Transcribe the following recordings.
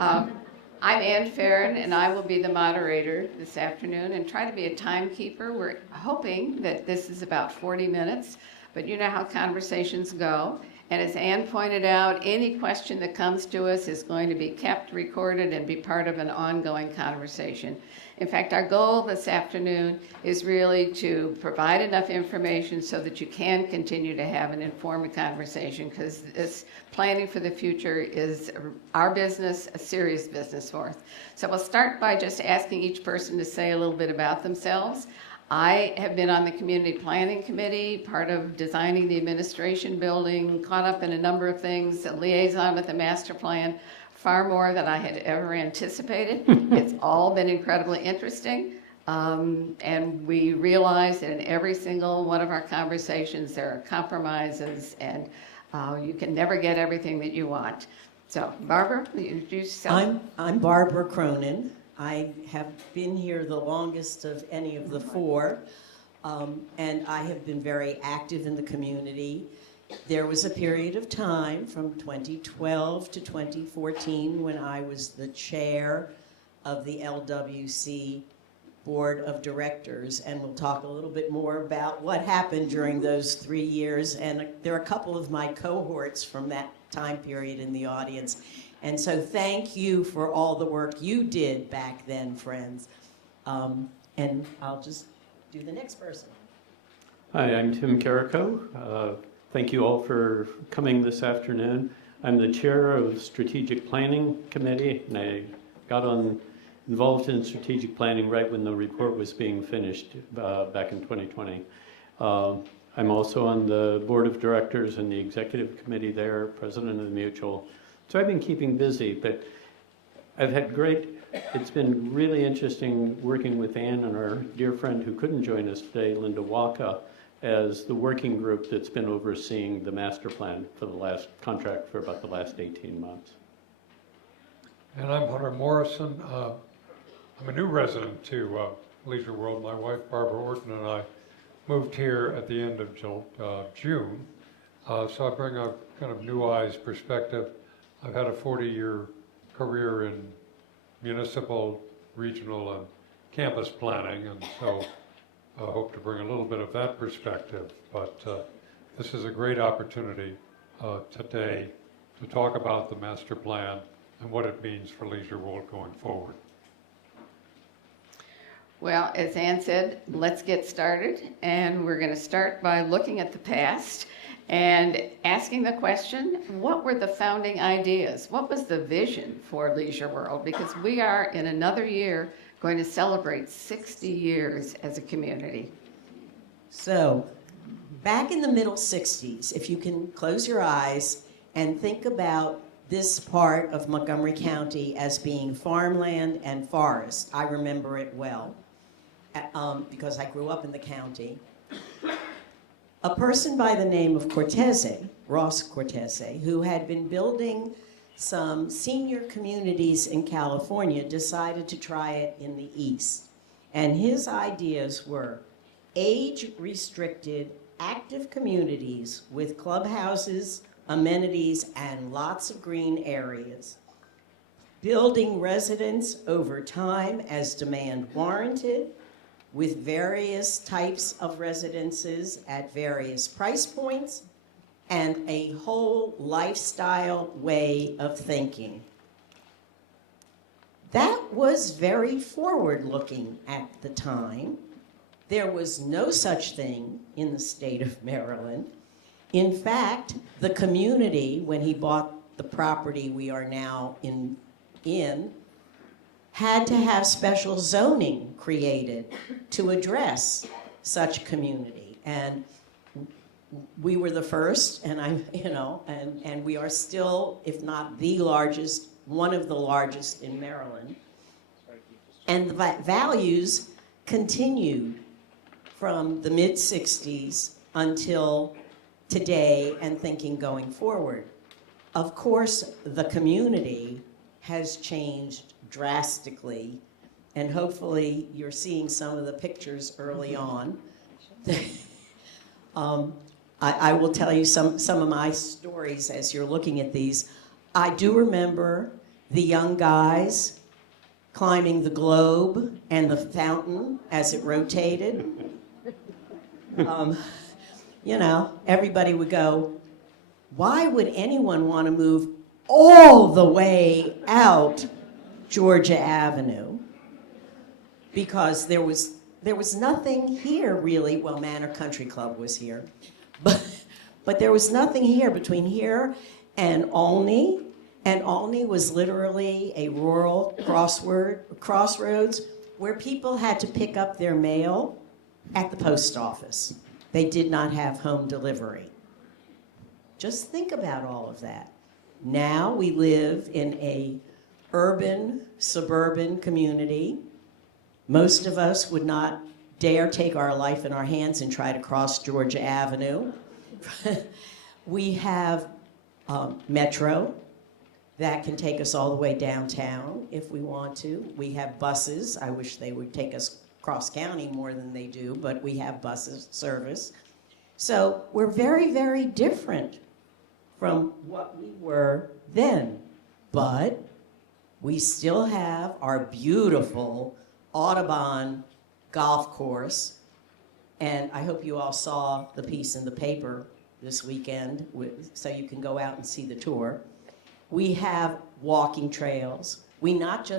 Um, I'm Ann Farron, and I will be the moderator this afternoon and try to be a timekeeper. We're hoping that this is about 40 minutes, but you know how conversations go. And as Ann pointed out, any question that comes to us is going to be kept, recorded, and be part of an ongoing conversation. In fact, our goal this afternoon is really to provide enough information so that you can continue to have an informed conversation, because this planning for the future is our business, a serious business for us. So we'll start by just asking each person to say a little bit about themselves. I have been on the Community Planning Committee, part of designing the administration building, caught up in a number of things, a liaison with the master plan, far more than I had ever anticipated. It's all been incredibly interesting. And we realize that in every single one of our conversations, there are compromises, and you can never get everything that you want. So, Barbara, will you introduce yourself? I'm Barbara Cronin. I have been here the longest of any of the four, and I have been very active in the community. There was a period of time from 2012 to 2014 when I was the chair of the LWC Board of Directors, and we'll talk a little bit more about what happened during those 3 years. And there are a couple of my cohorts from that time period in the audience. And so thank you for all the work you did back then, friends. And I'll just do the next person. Hi, I'm Tim Carrico. Thank you all for coming this afternoon. I'm the chair of Strategic Planning Committee, and I got involved in strategic planning right when the report was being finished back in 2020. I'm also on the board of directors and the executive committee there, president of the Mutual. So I've been keeping busy, but I've had it's been really interesting working with Ann and our dear friend who couldn't join us today, Linda Waka, as the working group that's been overseeing the master plan for the last contract for about the last 18 months. And I'm Hunter Morrison. I'm a new resident to Leisure World. My wife, Barbara Orton, and I moved here at the end of June. So I bring a kind of new eyes perspective. I've had a 40-year career in municipal, regional, and campus planning, and so I hope to bring a little bit of that perspective. But this is a great opportunity today to talk about the master plan and what it means for Leisure World going forward. Well, as Ann said, let's get started. And we're going to start by looking at the past and asking the question, what were the founding ideas? What was the vision for Leisure World? Because we are, in another year, going to celebrate 60 years as a community. So, back in the middle 60s, if you can close your eyes and think about this part of Montgomery County as being farmland and forest, I remember it well because I grew up in the county. A person by the name of Cortese, Ross Cortese, who had been building some senior communities in California, decided to try it in the East. And his ideas were age-restricted, active communities with clubhouses, amenities, and lots of green areas. Building residents over time as demand warranted, with various types of residences at various price points, and a whole lifestyle way of thinking. That was very forward-looking at the time. There was no such thing in the state of Maryland. In fact, the community, when he bought the property we are now in had to have special zoning created to address such community. And we were the first, and and we are still, if not the largest, one of the largest in Maryland. And the values continued from the mid-60s until today and thinking going forward. Of course, the community has changed drastically, and hopefully you're seeing some of the pictures early on. I will tell you some of my stories as you're looking at these. I do remember the young guys climbing the globe and the fountain as it rotated. You know, everybody would go, why would anyone want to move all the way out Georgia Avenue? Because there was nothing here really. Well, Manor Country Club was here, but there was nothing here between here and Olney. And Olney was literally a rural crossroads where people had to pick up their mail at the post office. They did not have home delivery. Just think about all of that. Now we live in a urban, suburban community. Most of us would not dare take our life in our hands and try to cross Georgia Avenue. We have Metro that can take us all the way downtown if we want to. We have buses. I wish they would take us cross county more than they do, but we have buses service. So we're very, very different from what we were then. But we still have our beautiful Audubon golf course. And I hope you all saw the piece in the paper this weekend, so you can go out and see the tour. We have walking trails. We not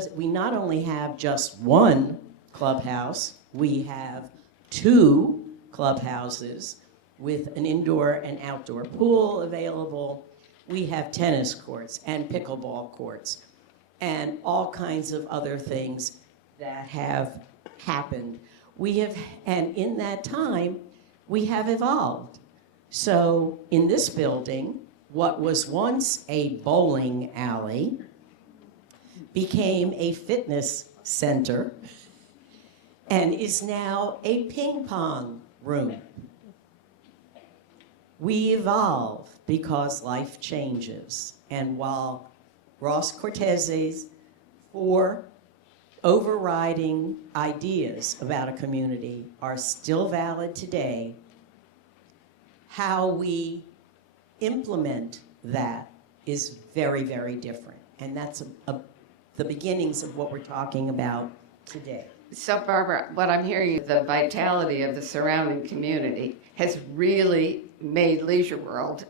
only have just one clubhouse, we have 2 clubhouses with an indoor and outdoor pool available. We have tennis courts and pickleball courts and all kinds of other things that have happened. And in that time, we have evolved. So in this building, what was once a bowling alley became a fitness center and is now a ping pong room. We evolve because life changes. And while Ross Cortez's 4 overriding ideas about a community are still valid today, how we implement that is very, very different. And that's the beginnings of what we're talking about today. So Barbara, what I'm hearing is the vitality of the surrounding community has really made Leisure World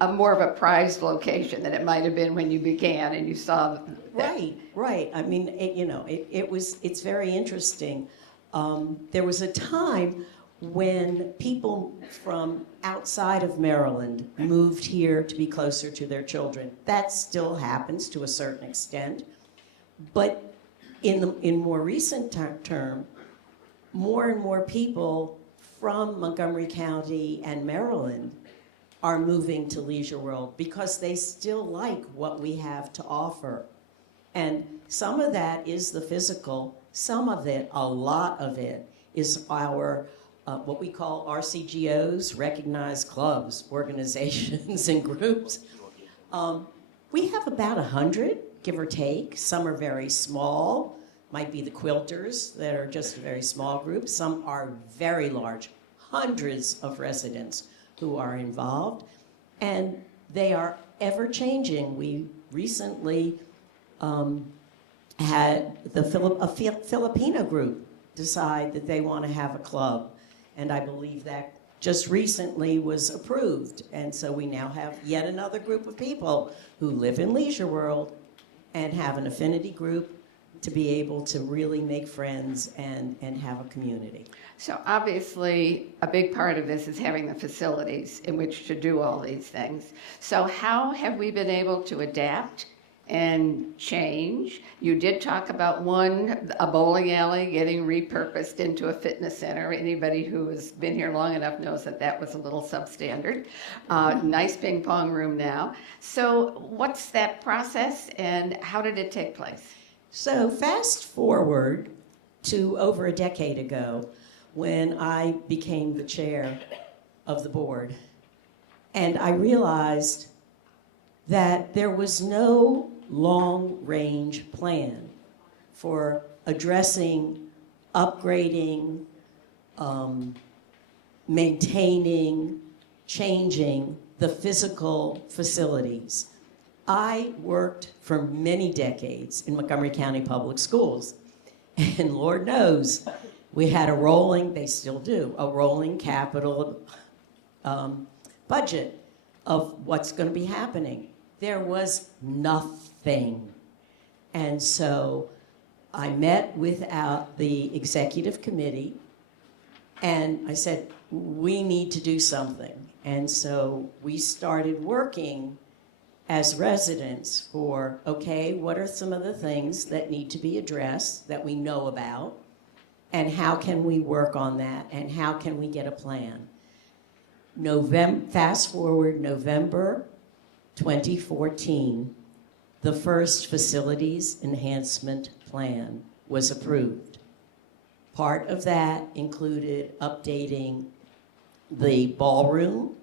a more of a prized location than it might have been when you began and you saw that. Right. I mean, it's very interesting. There was a time when people from outside of Maryland moved here to be closer to their children. That still happens to a certain extent. But in more recent term, more and more people from Montgomery County and Maryland are moving to Leisure World because they still like what we have to offer. And some of that is the physical, some of it, a lot of it, is our what we call RCGOs, recognized clubs, organizations, and groups. We have about 100, give or take. Some are very small, might be the quilters that are just a very small group. Some are very large, hundreds of residents who are involved, and they are ever changing. We recently had a Filipino group decide that they want to have a club, and I believe that just recently was approved. And so we now have yet another group of people who live in Leisure World and have an affinity group to be able to really make friends and have a community. So obviously, a big part of this is having the facilities in which to do all these things. So how have we been able to adapt and change? You did talk about a bowling alley getting repurposed into a fitness center. Anybody who has been here long enough knows that that was a little substandard. Nice ping pong room now. So what's that process and how did it take place? So fast forward to over a decade ago when I became the chair of the board, and I realized that there was no long-range plan for addressing, upgrading, maintaining, changing the physical facilities. I worked for many decades in Montgomery County Public Schools. And Lord knows, we had a rolling, they still do, a rolling capital budget of what's going to be happening. There was nothing. And so I met with the executive committee, and I said, we need to do something. And so we started working as residents for, okay, what are some of the things that need to be addressed that we know about, and how can we work on that, and how can we get a plan? Fast forward November 2014, the first facilities enhancement plan was approved. Part of that included updating the ballroom.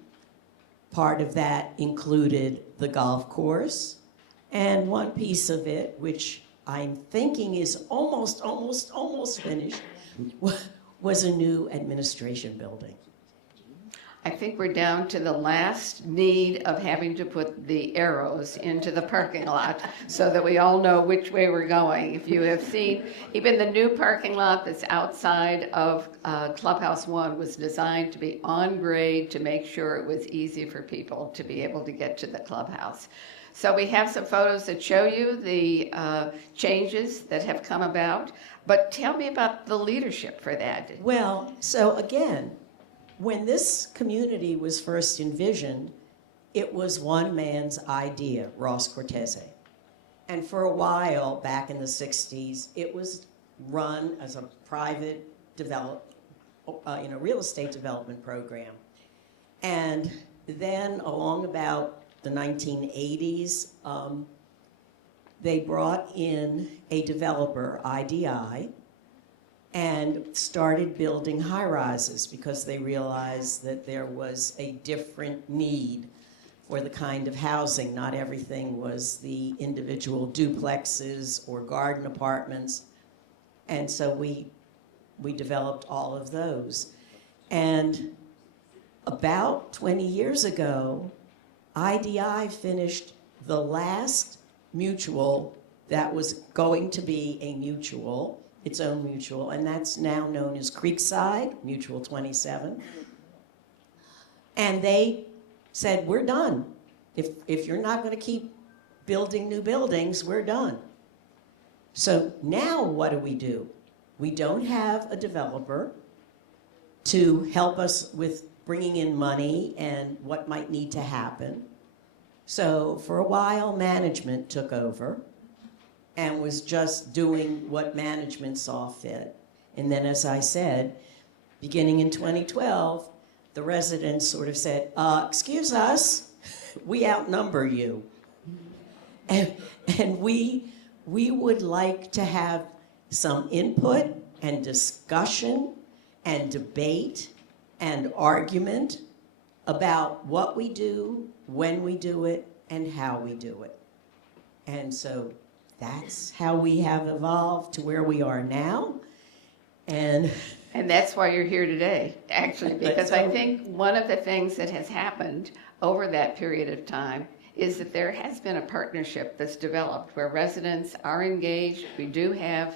Part of that included the golf course. And one piece of it, which I'm thinking is almost finished, was a new administration building. I think we're down to the last need of having to put the arrows into the parking lot so that we all know which way we're going. If you have seen, even the new parking lot that's outside of Clubhouse 1 was designed to be on grade to make sure it was easy for people to be able to get to the clubhouse. So we have some photos that show you the changes that have come about, but tell me about the leadership for that. Well, so again, when this community was first envisioned, it was one man's idea, Ross Cortese. And for a while, back in the 60s, it was run as a private real estate development program. And then along about the 1980s, they brought in a developer, IDI, and started building high-rises because they realized that there was a different need for the kind of housing. Not everything was the individual duplexes or garden apartments. And so we developed all of those. And about 20 years ago, IDI finished the last mutual that was going to be a mutual, its own mutual, and that's now known as Creekside, Mutual 27. And they said, we're done. If you're not going to keep building new buildings, we're done. So now what do? We don't have a developer to help us with bringing in money and what might need to happen. So for a while, management took over and was just doing what management saw fit. And then, as I said, beginning in 2012, the residents sort of said, excuse us, we outnumber you. And we would like to have some input and discussion and debate and argument about what we do, when we do it, and how we do it. And so that's how we have evolved to where we are now. And that's why you're here today, actually, because I think one of the things that has happened over that period of time is that there has been a partnership that's developed where residents are engaged. We do have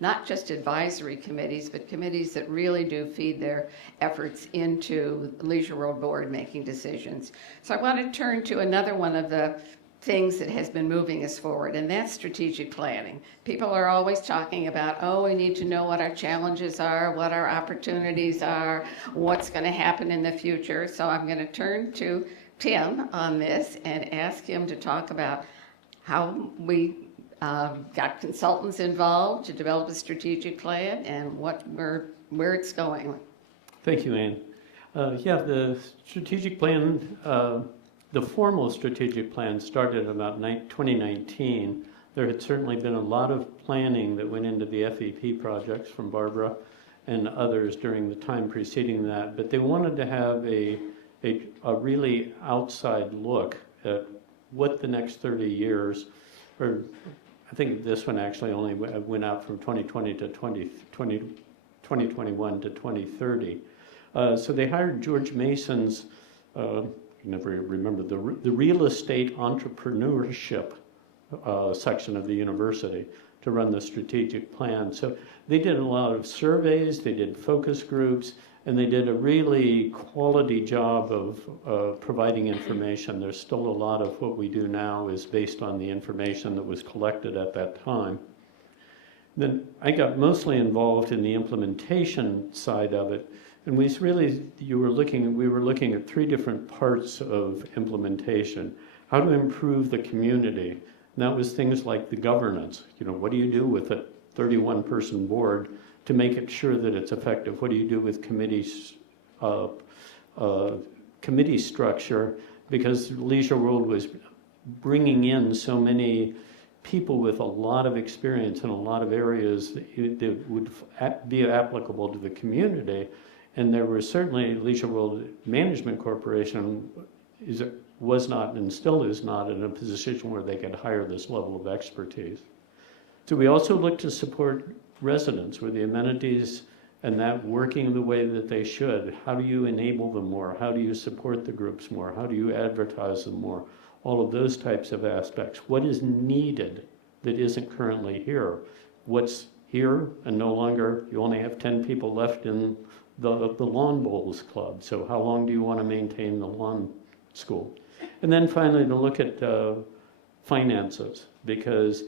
not just advisory committees, but committees that really do feed their efforts into Leisure World Board making decisions. So I want to turn to another one of the things that has been moving us forward, and that's strategic planning. People are always talking about, we need to know what our challenges are, what our opportunities are, what's going to happen in the future. So I'm going to turn to Tim on this and ask him to talk about how we got consultants involved to develop a strategic plan and where it's going. Thank you, Anne. The strategic plan, the formal strategic plan started about 2019. There had certainly been a lot of planning that went into the FEP projects from Barbara and others during the time preceding that, but they wanted to have a really outside look at what the next 30 years, or I think this one actually only went out from 2020 to 2021 to 2030. So they hired George Mason's you never remember, the real estate entrepreneurship section of the university to run the strategic plan. So they did a lot of surveys, they did focus groups, and they did a really quality job of providing information. There's still a lot of what we do now is based on the information that was collected at that time. Then I got mostly involved in the implementation side of it, and we were looking at three different parts of implementation. How to improve the community. And that was things like the governance. What do you do with a 31-person board to make it sure that it's effective? What do you do with committee structure? Because Leisure World was bringing in so many people with a lot of experience in a lot of areas that would be applicable to the community. And there was certainly Leisure World Management Corporation was not and still is not in a position where they could hire this level of expertise. So we also look to support residents with the amenities and that working the way that they should. How do you enable them more? How do you support the groups more? How do you advertise them more? All of those types of aspects. What is needed that isn't currently here? What's here and no longer, you only have 10 people left in the lawn bowls club. So how long do you want to maintain the lawn school? And then finally to look at finances, because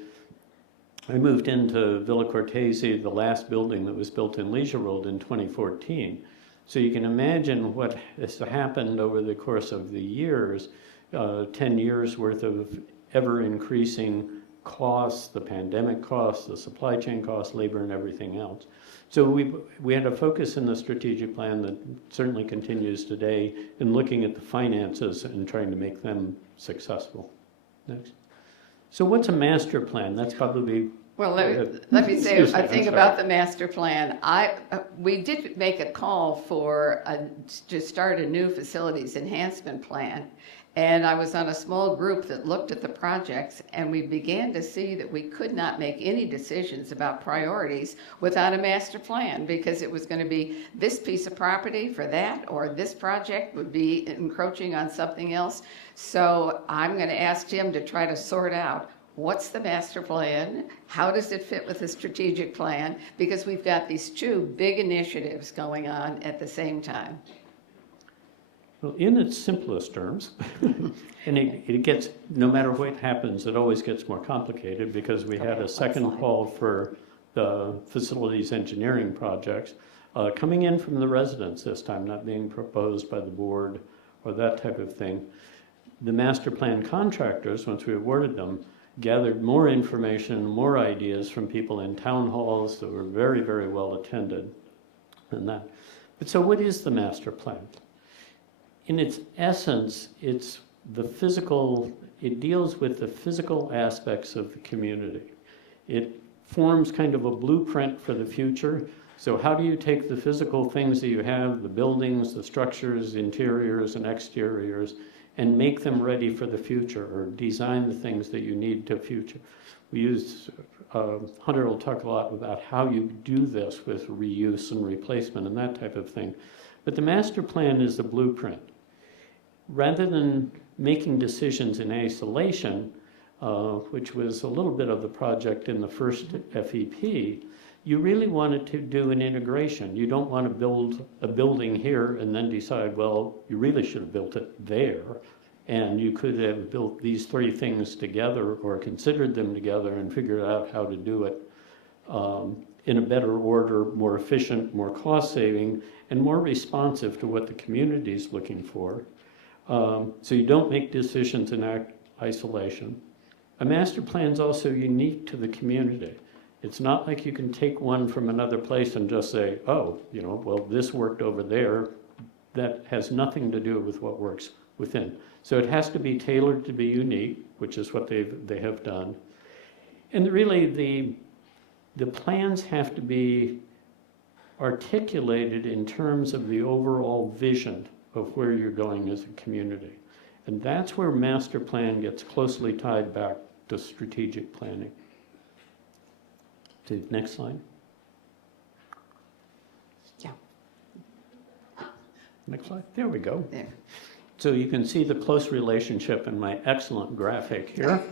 I moved into Villa Cortese, the last building that was built in Leisure World in 2014. So you can imagine what has happened over the course of the years, 10 years worth of ever increasing costs, the pandemic costs, the supply chain costs, labor and everything else. So we had a focus in the strategic plan that certainly continues today in looking at the finances and trying to make them successful. Next. So what's a master plan? That's probably... Well, let me say a thing about the master plan. We did make a call to start a new facilities enhancement plan. And I was on a small group that looked at the projects, and we began to see that we could not make any decisions about priorities without a master plan, because it was going to be this piece of property for that, or this project would be encroaching on something else. So I'm going to ask Tim to try to sort out what's the master plan, how does it fit with the strategic plan, because we've got these two big initiatives going on at the same time. Well, in its simplest terms, and it gets, no matter what happens, it always gets more complicated, because we had a second call for the facilities engineering projects coming in from the residents this time, not being proposed by the board or that type of thing. The master plan contractors, once we awarded them, gathered more information, more ideas from people in town halls that were very, very well attended and that. But so what is the master plan? In its essence, it deals with the physical aspects of the community. It forms kind of a blueprint for the future. So how do you take the physical things that you have, the buildings, the structures, interiors and exteriors, and make them ready for the future, or design the things that you need to future? We use, Hunter will talk a lot about how you do this with reuse and replacement and that type of thing. But the master plan is the blueprint. Rather than making decisions in isolation, which was a little bit of the project in the first FEP, you really wanted to do an integration. You don't want to build a building here and then decide, well, you really should have built it there. And you could have built these three things together or considered them together and figured out how to do it in a better order, more efficient, more cost-saving, and more responsive to what the community is looking for. So you don't make decisions in isolation. A master plan is also unique to the community. It's not like you can take one from another place and just say, oh, well, this worked over there. That has nothing to do with what works within. So it has to be tailored to be unique, which is what they have done. And really, the plans have to be articulated in terms of the overall vision of where you're going as a community. And that's where master plan gets closely tied back to strategic planning. To next slide. Yeah. Next slide. There we go. There. So you can see the close relationship in my excellent graphic here.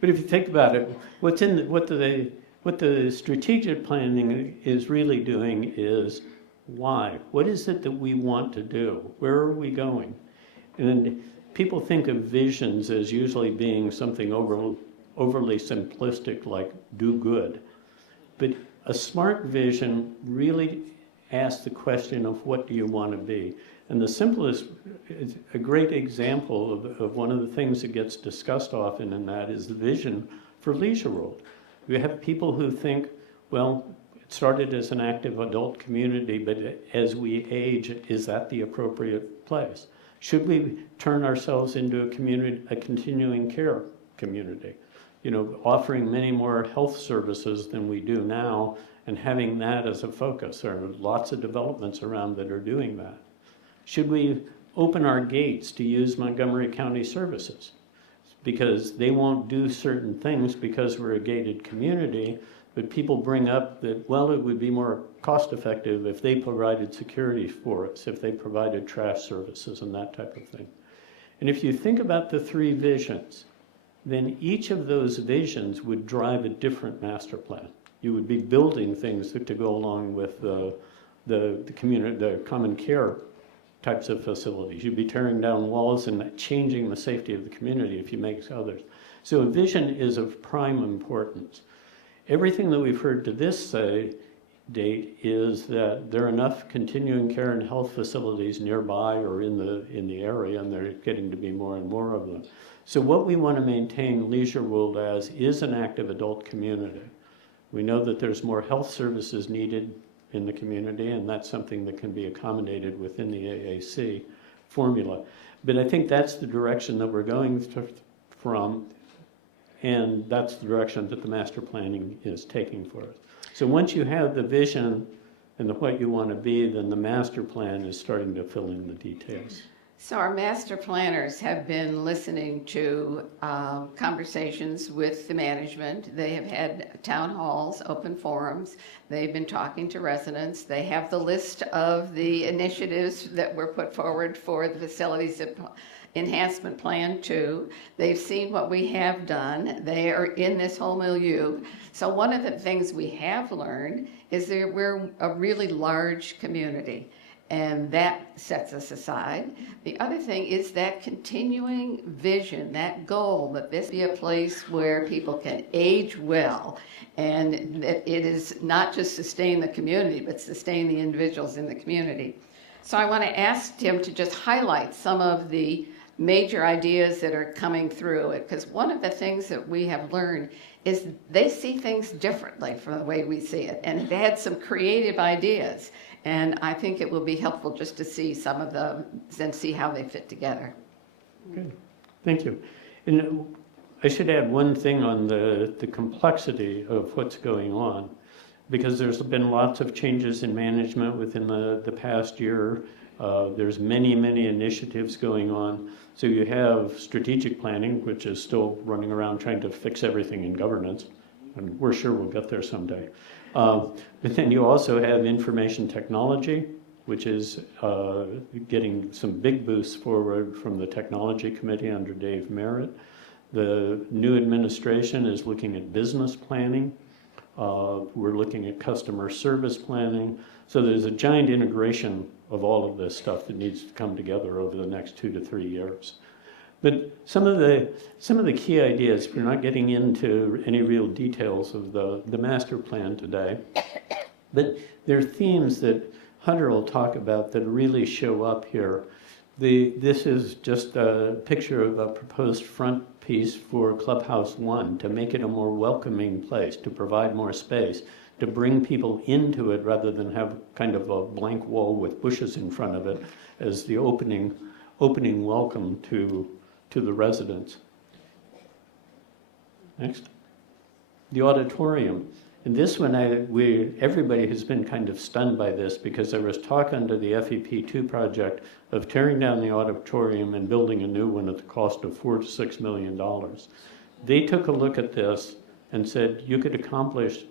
But if you think about it, what the strategic planning is really doing is why? What is it that we want to do? Where are we going? And people think of visions as usually being something overly simplistic, like do good. But a smart vision really asks the question of what do you want to be? And the simplest, a great example of one of the things that gets discussed often in that is the vision for Leisure World. We have people who think, well, it started as an active adult community, but as we age, is that the appropriate place? Should we turn ourselves into a community, a continuing care community? You know, offering many more health services than we do now and having that as a focus. There are lots of developments around that are doing that. Should we open our gates to use Montgomery County services? Because they won't do certain things because we're a gated community, but people bring up that, well, it would be more cost effective if they provided security for us, if they provided trash services and that type of thing. And if you think about the three visions, then each of those visions would drive a different master plan. You would be building things to go along with the community, the common care types of facilities. You'd be tearing down walls and changing the safety of the community if you make others. So a vision is of prime importance. Everything that we've heard to this date is that there are enough continuing care and health facilities nearby or in the area, and they're getting to be more and more of them. So what we want to maintain Leisure World as is an active adult community. We know that there's more health services needed in the community, and that's something that can be accommodated within the AAC formula. But I think that's the direction that we're going from, and that's the direction that the master planning is taking for us. So once you have the vision and what you want to be, then the master plan is starting to fill in the details. So our master planners have been listening to conversations with the management. They have had town halls, open forums. They've been talking to residents. They have the list of the initiatives that were put forward for the facilities enhancement plan 2. They've seen what we have done. They are in this whole milieu. So one of the things we have learned is that we're a really large community, and that sets us aside. The other thing is that continuing vision, that goal that this be a place where people can age well, and that it is not just sustain the community, but sustain the individuals in the community. So I want to ask Tim to just highlight some of the major ideas that are coming through it, because one of the things that we have learned is they see things differently from the way we see it, and they had some creative ideas. And I think it will be helpful just to see some of them and see how they fit together. Good, thank you. And I should add one thing on the complexity of what's going on, because there's been lots of changes in management within the past year. There's many initiatives going on. So you have strategic planning, which is still running around trying to fix everything in governance, and we're sure we'll get there someday. But then you also have information technology, which is getting some big boosts forward from the technology committee under Dave Merritt. The new administration is looking at business planning. We're looking at customer service planning. So there's a giant integration of all of this stuff that needs to come together over the next 2 to 3 years. But some of the key ideas, we're not getting into any real details of the master plan today, but there are themes that Hunter will talk about that really show up here. This is just a picture of a proposed front piece for Clubhouse 1 to make it a more welcoming place, to provide more space, to bring people into it rather than have kind of a blank wall with bushes in front of it as the opening welcome to the residents. Next. The auditorium. And this one, everybody has been kind of stunned by this because there was talk under the FEP2 project of tearing down the auditorium and building a new one at the cost of $4 to $6 million. They took a look at this and said you could accomplish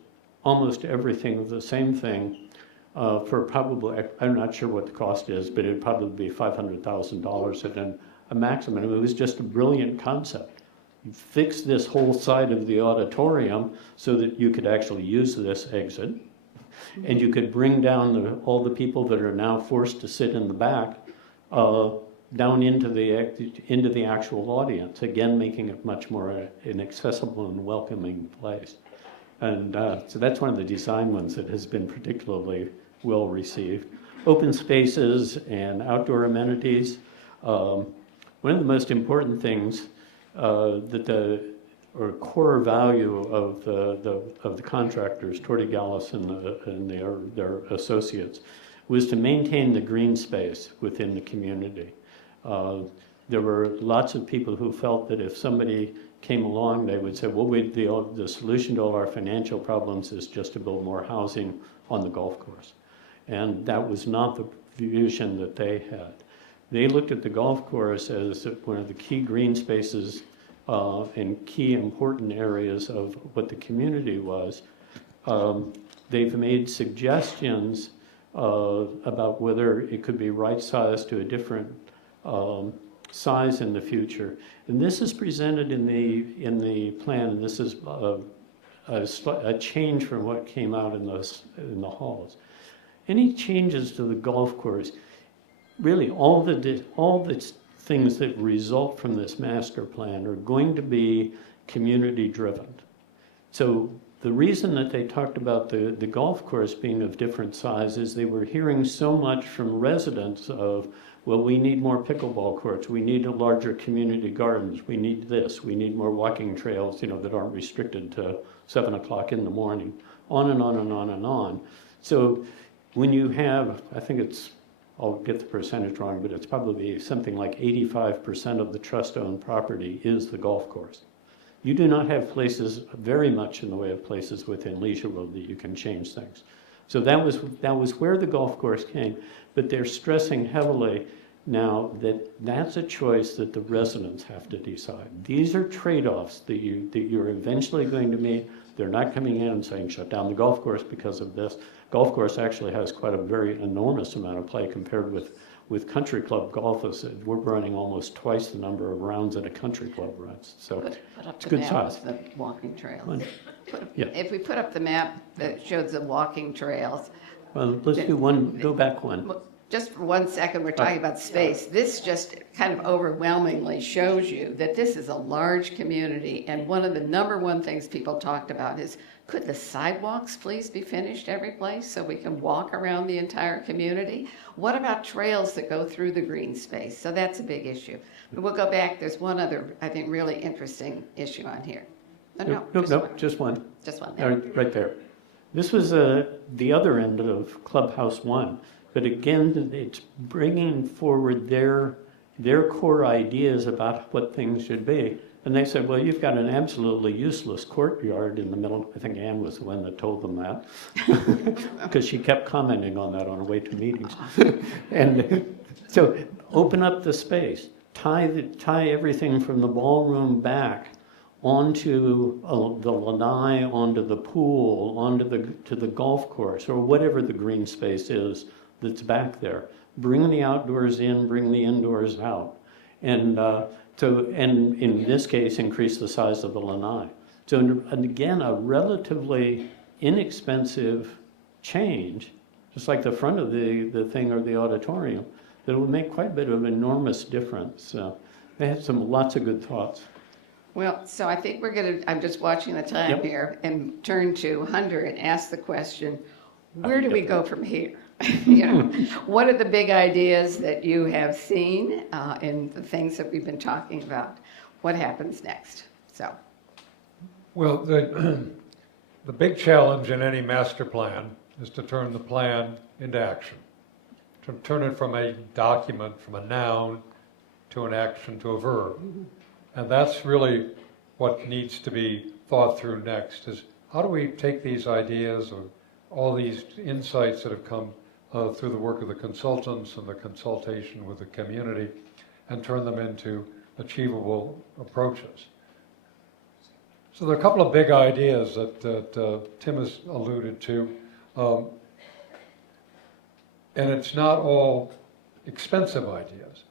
almost everything, the same thing, for probably, I'm not sure what the cost is, but it'd probably be $500,000 at a maximum. It was just a brilliant concept. You fix this whole side of the auditorium so that you could actually use this exit, and you could bring down all the people that are now forced to sit in the back down into the actual audience, again making it much more an accessible and welcoming place. And so that's one of the design ones that has been particularly well received. Open spaces and outdoor amenities. One of the most important things or core value of the contractors, Torty Gallus and their associates, was to maintain the green space within the community. There were lots of people who felt that if somebody came along, they would say, well, the solution to all our financial problems is just to build more housing on the golf course. And that was not the vision that they had. They looked at the golf course as one of the key green spaces and key important areas of what the community was. They've made suggestions about whether it could be right-sized to a different size in the future. And this is presented in the plan, and this is a change from what came out in the halls. Any changes to the golf course, really all the things that result from this master plan are going to be community driven. So the reason that they talked about the golf course being of different sizes, they were hearing so much from residents of, well, we need more pickleball courts, we need a larger community gardens, we need this, we need more walking trails, that aren't restricted to 7 o'clock in the morning, on and on and on and on. So when you have, I think I'll get the percentage wrong, but it's probably something like 85% of the trust-owned property is the golf course. You do not have places, very much in the way of places within Leisure World that you can change things. So that was where the golf course came, but they're stressing heavily now that that's a choice that the residents have to decide. These are trade-offs that you're eventually going to make. They're not coming in and saying, shut down the golf course because of this. Golf course actually has quite a very enormous amount of play compared with country club golf. We're running almost twice the number of rounds that a country club runs. So Put up it's the good map size. of the walking trails. Yeah. If we put up the map that shows the walking trails, Well, let's do one, go back one. just for 1 second, we're talking about space. This just kind of overwhelmingly shows you that this is a large community, and one of the number one things people talked about is, could the sidewalks please be finished every place so we can walk around the entire community? What about trails that go through the green space? So that's a big issue. But we'll go back, there's one other, I think, really interesting issue on here. No, Just one. Just one there. Right there. This was the other end of Clubhouse 1. But again, it's bringing forward their core ideas about what things should be. And they said, well, you've got an absolutely useless courtyard in the middle. I think Ann was the one that told them that, because she kept commenting on that on her way to meetings. And so open up the space, tie everything from the ballroom back onto the lanai, onto the pool, to the golf course, or whatever the green space is that's back there. Bring the outdoors in, bring the indoors out. And in this case, increase the size of the lanai. So, and again, a relatively inexpensive change, just like the front of the thing or the auditorium, that will make quite a bit of enormous difference. So they had lots of good thoughts. Well, so I think I'm just watching the time here and turn to Hunter and ask the question, where do we go from here? What are the big ideas that you have seen in the things that we've been talking about? What happens next? So, Well, the big challenge in any master plan is to turn the plan into action, to turn it from a document, from a noun, to an action, to a verb. And that's really what needs to be thought through next, is how do we take these ideas or all these insights that have come through the work of the consultants and the consultation with the community and turn them into achievable approaches. So there are a couple of big ideas that Tim has alluded to. And it's not all expensive ideas,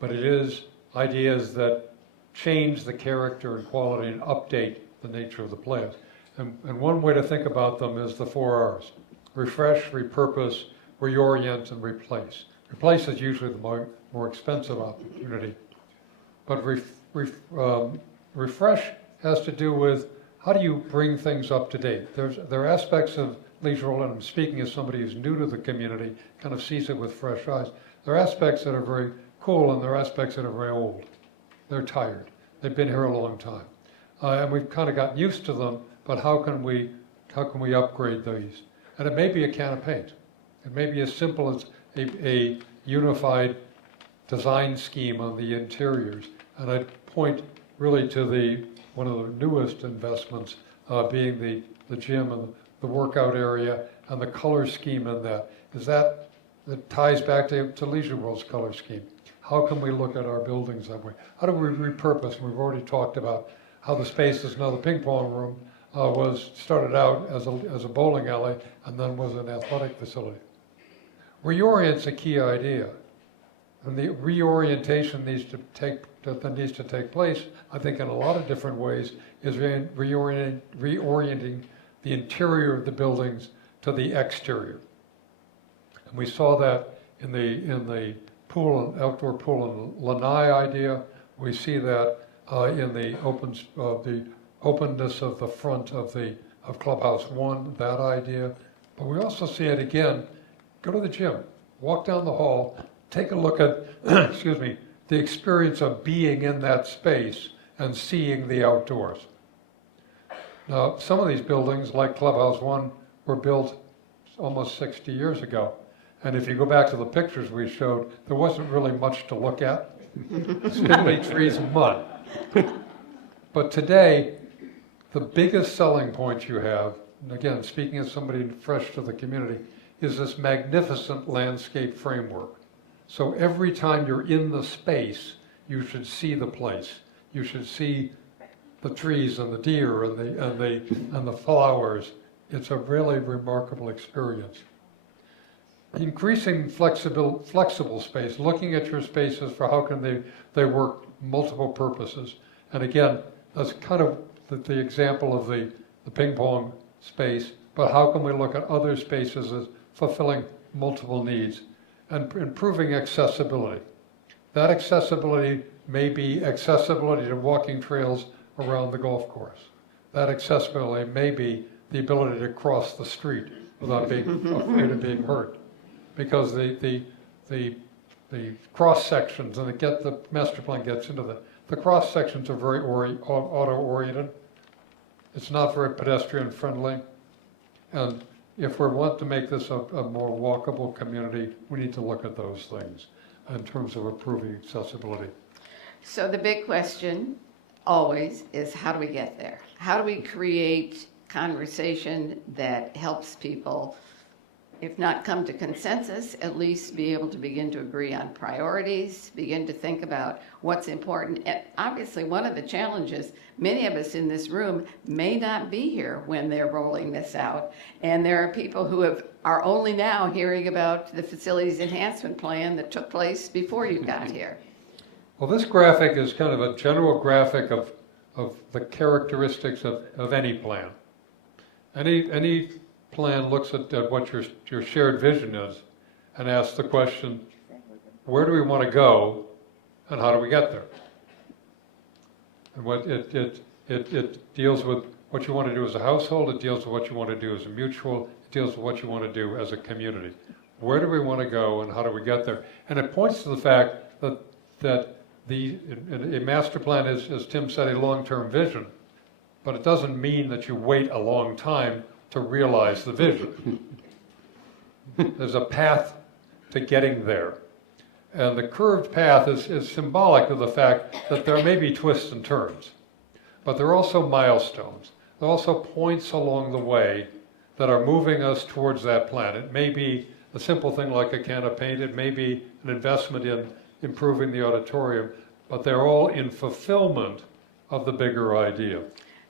but it is ideas that change the character and quality and update the nature of the place. And one way to think about them is the 4 Rs. Refresh, repurpose, reorient, and replace. Replace is usually the more expensive opportunity. But refresh has to do with how do you bring things up to date. There are aspects of Leisure World, and I'm speaking as somebody who's new to the community, kind of sees it with fresh eyes. There are aspects that are very cool, and there are aspects that are very old. They're tired. They've been here a long time. And we've kind of gotten used to them, but how can we upgrade these? And it may be a can of paint. It may be as simple as a unified design scheme on the interiors. And I'd point really to one of the newest investments being the gym and the workout area and the color scheme in that. That ties back to Leisure World's color scheme. How can we look at our buildings that way? How do we repurpose? We've already talked about how the spaces, now the ping pong room started out as a bowling alley and then was an athletic facility. Reorient's a key idea. And the reorientation that needs to take place, I think in a lot of different ways, is reorienting the interior of the buildings to the exterior. And we saw that in the outdoor pool and lanai idea. We see that in the openness of the front of Clubhouse 1, that idea. But we also see it again. Go to the gym, walk down the hall, take a look at, excuse me, the experience of being in that space and seeing the outdoors. Now, some of these buildings, like Clubhouse 1, were built almost 60 years ago. And if you go back to the pictures we showed, there wasn't really much to look at. Spindly trees and mud. But today, the biggest selling point you have, and again, speaking as somebody fresh to the community, is this magnificent landscape framework. So every time you're in the space, you should see the place. You should see the trees and the deer and the flowers. It's a really remarkable experience. Increasing flexible space, looking at your spaces for how can they work multiple purposes. And again, that's kind of the example of the ping pong space, but how can we look at other spaces as fulfilling multiple needs and improving accessibility. That accessibility may be accessibility to walking trails around the golf course. That accessibility may be the ability to cross the street without being afraid of being hurt. Because the cross sections, and the master plan gets into the cross sections are very auto-oriented. It's not very pedestrian friendly. And if we want to make this a more walkable community, we need to look at those things in terms of improving accessibility. So the big question always is, how do we get there? How do we create conversation that helps people, if not come to consensus, at least be able to begin to agree on priorities, begin to think about what's important. And obviously, one of the challenges, many of us in this room may not be here when they're rolling this out. And there are people who are only now hearing about the facilities enhancement plan that took place before you got here. Well, this graphic is kind of a general graphic of the characteristics of any plan. Any plan looks at what your shared vision is and asks the question, where do we want to go and how do we get there? And what it deals with what you want to do as a household, it deals with what you want to do as a mutual, it deals with what you want to do as a community. Where do we want to go and how do we get there? And it points to the fact that a master plan is, as Tim said, a long-term vision, but it doesn't mean that you wait a long time to realize the vision. There's a path to getting there. And the curved path is symbolic of the fact that there may be twists and turns, but there are also milestones. There are also points along the way that are moving us towards that plan. It may be a simple thing like a can of paint. It may be an investment in improving the auditorium, but they're all in fulfillment of the bigger idea.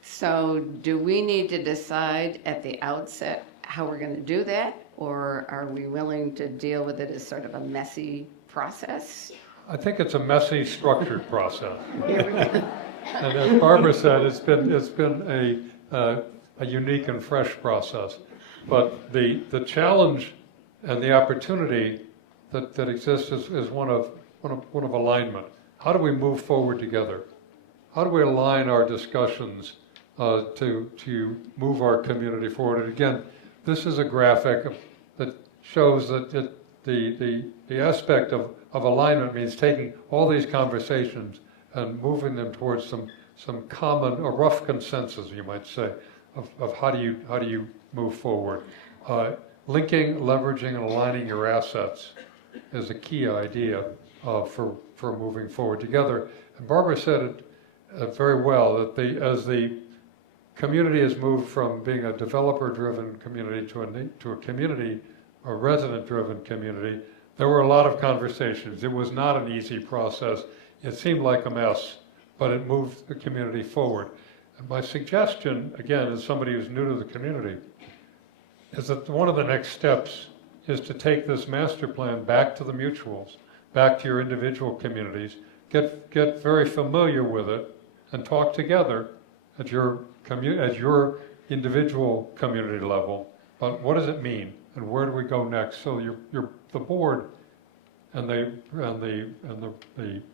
So do we need to decide at the outset how we're going to do that, or are we willing to deal with it as sort of a messy process? I think it's a messy, structured process. And as Barbara said, it's been a unique and fresh process. But the challenge and the opportunity that exists is one of alignment. How do we move forward together? How do we align our discussions to move our community forward? And again, this is a graphic that shows that the aspect of alignment means taking all these conversations and moving them towards some common, a rough consensus, you might say, of how do you move forward. Linking, leveraging, and aligning your assets is a key idea for moving forward together. And Barbara said it very well, that as the community has moved from being a developer-driven community to a community, a resident-driven community, there were a lot of conversations. It was not an easy process. It seemed like a mess, but it moved the community forward. And my suggestion, again, as somebody who's new to the community, is that one of the next steps is to take this master plan back to the mutuals, back to your individual communities, get very familiar with it, and talk together at your individual community level. But what does it mean, and where do we go next? So the board and the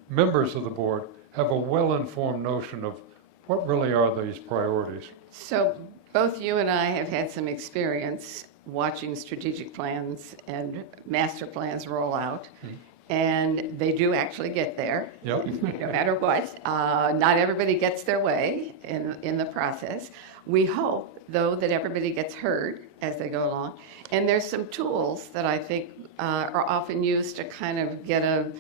members of the board have a well-informed notion of what really are these priorities. So both you and I have had some experience watching strategic plans and master plans roll out, and they do actually get there. Yep. No matter what. Not everybody gets their way in the process. We hope, though, that everybody gets heard as they go along. And there's some tools that I think are often used to kind of get a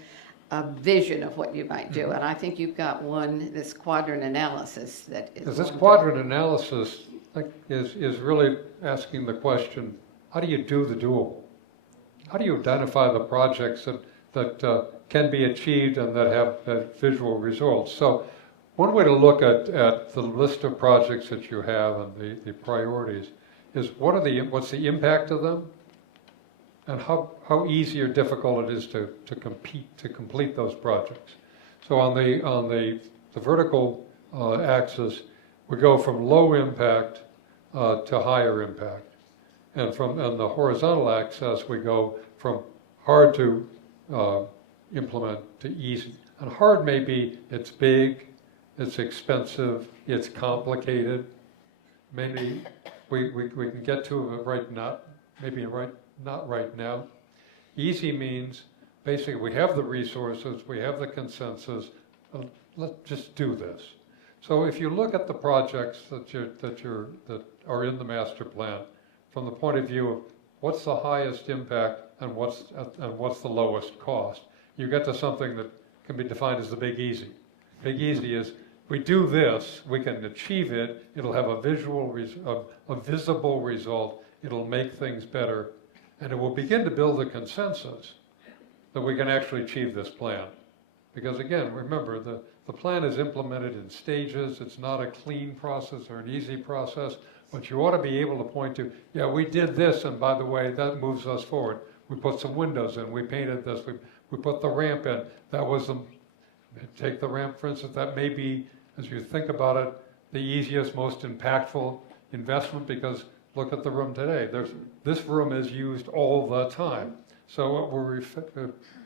vision of what you might do. And I think you've got one, this quadrant analysis that is. This quadrant analysis is really asking the question, how do you do the doable? How do you identify the projects that can be achieved and that have visual results? So one way to look at the list of projects that you have and the priorities is what's the impact of them, and how easy or difficult it is to complete those projects. So on the vertical axis, we go from low impact to higher impact, and on the horizontal axis we go from hard to implement to easy. And hard may be it's big, it's expensive, it's complicated. Maybe we can get to it right now, maybe not right now. Easy means basically we have the resources, we have the consensus, let's just do this. So if you look at the projects that are in the master plan from the point of view of what's the highest impact and what's the lowest cost, you get to something that can be defined as the big easy. Big easy is we do this, we can achieve it, it'll have a visible result, it'll make things better, and it will begin to build a consensus that we can actually achieve this plan. Because again, remember, the plan is implemented in stages. It's not a clean process or an easy process, but you ought to be able to point to, yeah, we did this, and by the way, that moves us forward. We put some windows in, we painted this, we put the ramp in. That was take the ramp, for instance, that may be, as you think about it, the easiest, most impactful investment, because look at the room today. This room is used all the time. So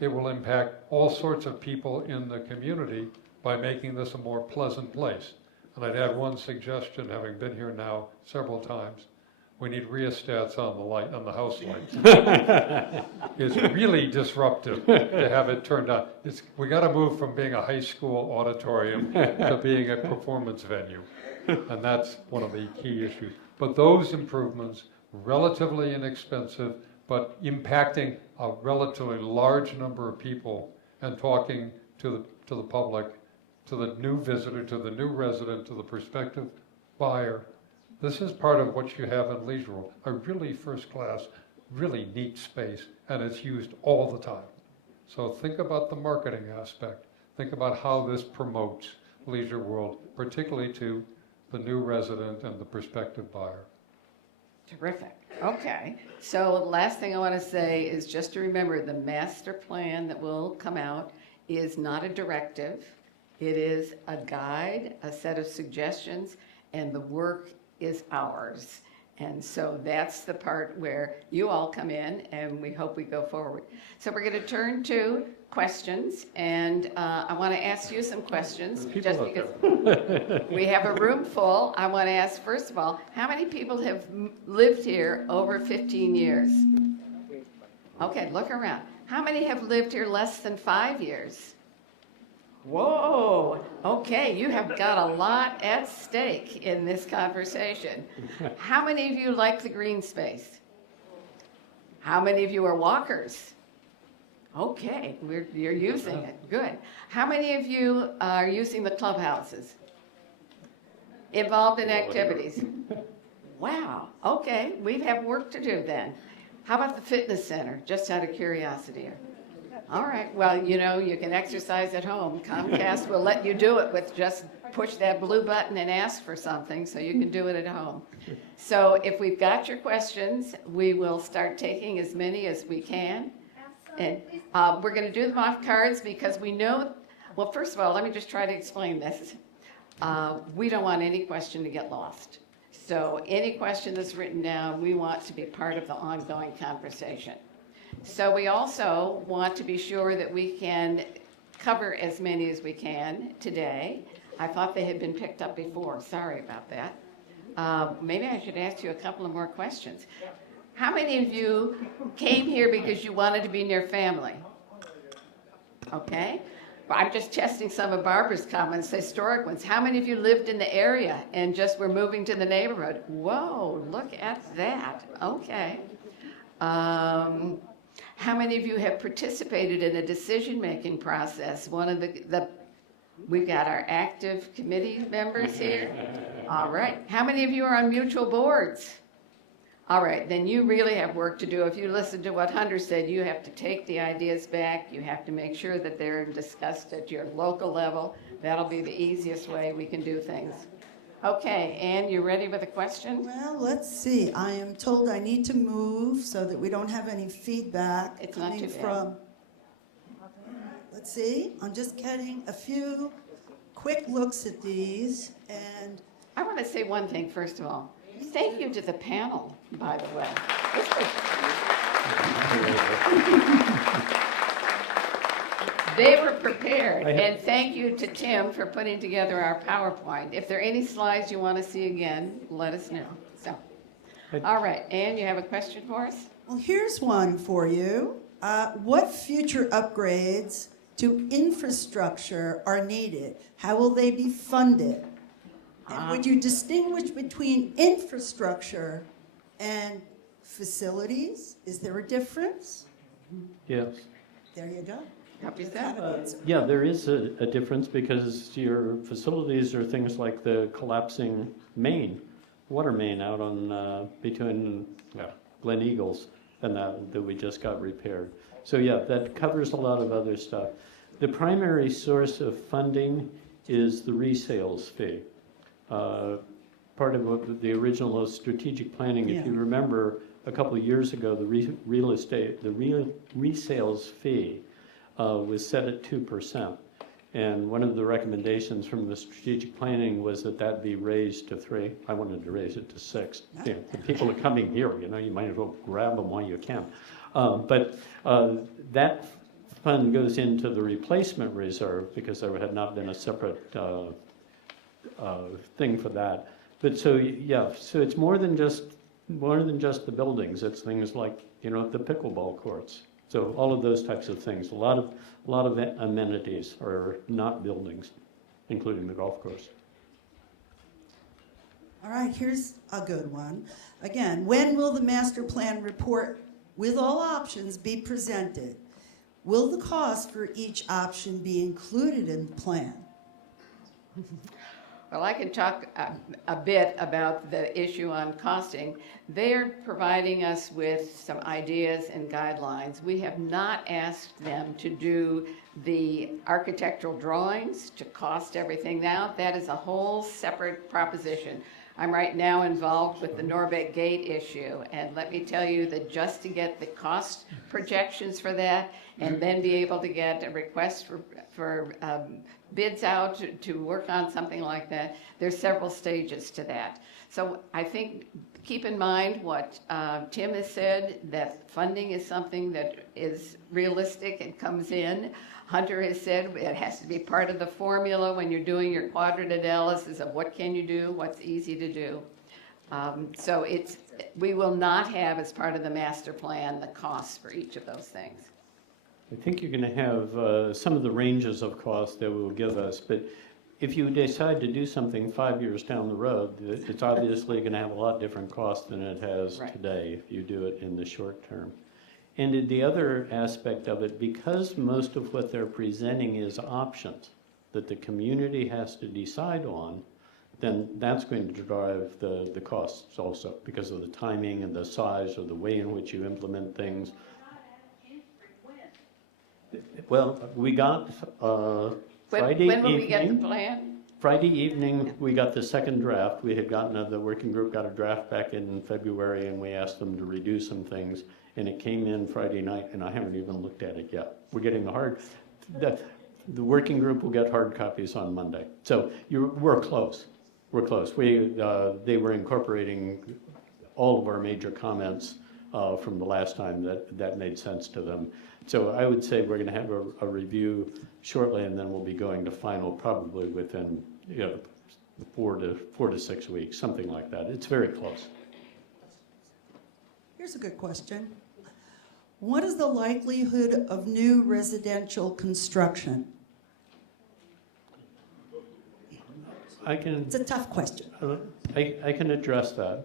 it will impact all sorts of people in the community by making this a more pleasant place. And I'd add one suggestion, having been here now several times. We need rheostats on the house lights. It's really disruptive to have it turned on. We got to move from being a high school auditorium to being a performance venue. And that's one of the key issues. But those improvements, relatively inexpensive, but impacting a relatively large number of people and talking to the public, to the new visitor, to the new resident, to the prospective buyer. This is part of what you have in Leisure World, a really first class, really neat space, and it's used all the time. So think about the marketing aspect. Think about how this promotes Leisure World, particularly to the new resident and the prospective buyer. Terrific. Okay. So last thing I want to say is just to remember the master plan that will come out is not a directive. It is a guide, a set of suggestions, and the work is ours. And so that's the part where you all come in, and we hope we go forward. So we're going to turn to questions, and I want to ask you some questions. People Just out because we have a room full, I want to ask, first of all, how many people have lived here over 15 years? Okay, look around. How many have lived here less than 5 years? Whoa, okay, you have got a lot at stake in this conversation. How many of you like the green space? How many of you are walkers? Okay, you're using it, good. How many of you are using the clubhouses? Involved in activities? Wow, okay, we have work to do then. How about the fitness center, just out of curiosity? All right, well, you know, you can exercise at home. Comcast will let you do it with just push that blue button and ask for something, so you can do it at home. So if we've got your questions, we will start taking as many as we can. And we're going to do them off cards because we know, well, first of all, let me just try to explain this. We don't want any question to get lost. So any question that's written down, we want to be part of the ongoing conversation. So we also want to be sure that we can cover as many as we can today. I thought they had been picked up before. Sorry about that. Maybe I should ask you a couple of more questions. How many of you came here because you wanted to be near family? Okay. I'm just testing some of Barbara's comments, historic ones. How many of you lived in the area and just were moving to the neighborhood? Whoa, look at that. Okay. How many of you have participated in a decision-making process? One of we've got our active committee members here. All right. How many of you are on mutual boards? All right, then you really have work to do. If you listen to what Hunter said, you have to take the ideas back. You have to make sure that they're discussed at your local level. That'll be the easiest way we can do things. Okay, Ann, you ready with a question? Well, let's see. I am told I need to move so that we don't have any feedback It's not coming too bad. from. Let's see. I'm just getting a few quick looks at these, and I want to say one thing, first of all. Thank you to the panel, by the way. This was- They were prepared, and thank you to Tim for putting together our PowerPoint. If there are any slides you want to see again, let us know. So, all right, Ann, you have a question for us? well, here's one for you. What future upgrades to infrastructure are needed? How will they be funded? And would you distinguish between infrastructure and facilities? Is there a difference? Yes. There you go. Copy Kind that. of answer. Yeah, there is a difference because your facilities are things like the collapsing water main out on between Glen Eagles and that we just got repaired. So yeah, that covers a lot of other stuff. The primary source of funding is the resales fee. Part of what the original strategic planning, if you remember, a couple of years ago, the resales fee was set at 2%. And one of the recommendations from the strategic planning was that be raised to 3. I wanted to raise it to 6. Yeah, the people are coming here, you might as well grab them while you can. But that fund goes into the replacement reserve because there had not been a separate thing for that. But so it's more than just the buildings. It's things like the pickleball courts. So all of those types of things. A lot of amenities are not buildings, including the golf course. All right, here's a good one. Again, when will the master plan report with all options be presented? Will the cost for each option be included in the plan? Well, I can talk a bit about the issue on costing. They're providing us with some ideas and guidelines. We have not asked them to do the architectural drawings to cost everything out. That is a whole separate proposition. I'm right now involved with the Norbeck Gate issue, and let me tell you that just to get the cost projections for that, and then be able to get a request for bids out to work on something like that, there's several stages to that. So I think, keep in mind what Tim has said, that funding is something that is realistic and comes in. Hunter has said it has to be part of the formula when you're doing your quadrant analysis of what can you do, what's easy to do. So we will not have, as part of the master plan, the costs for each of those things. I think you're going to have some of the ranges of cost that will give us, but if you decide to do something 5 years down the road, it's obviously going to have a lot different cost than it has Right. today if you do it in the short term. And the other aspect of it, because most of what they're presenting is options that the community has to decide on, then that's going to drive the costs also because of the timing and the size or the way in which you implement things. Well, we got Friday When will we get the evening. plan? Friday evening, we got the second draft. We had gotten, the working group got a draft back in February, and we asked them to redo some things, and it came in Friday night, and I haven't even looked at it yet. We're getting the working group will get hard copies on Monday. So we're close. We're close. They were incorporating all of our major comments from the last time that made sense to them. So I would say we're going to have a review shortly, and then we'll be going to final probably within 4 to 6 weeks, something like that. It's very close. Here's a good question. What is the likelihood of new residential construction? It's a tough question. I can address that.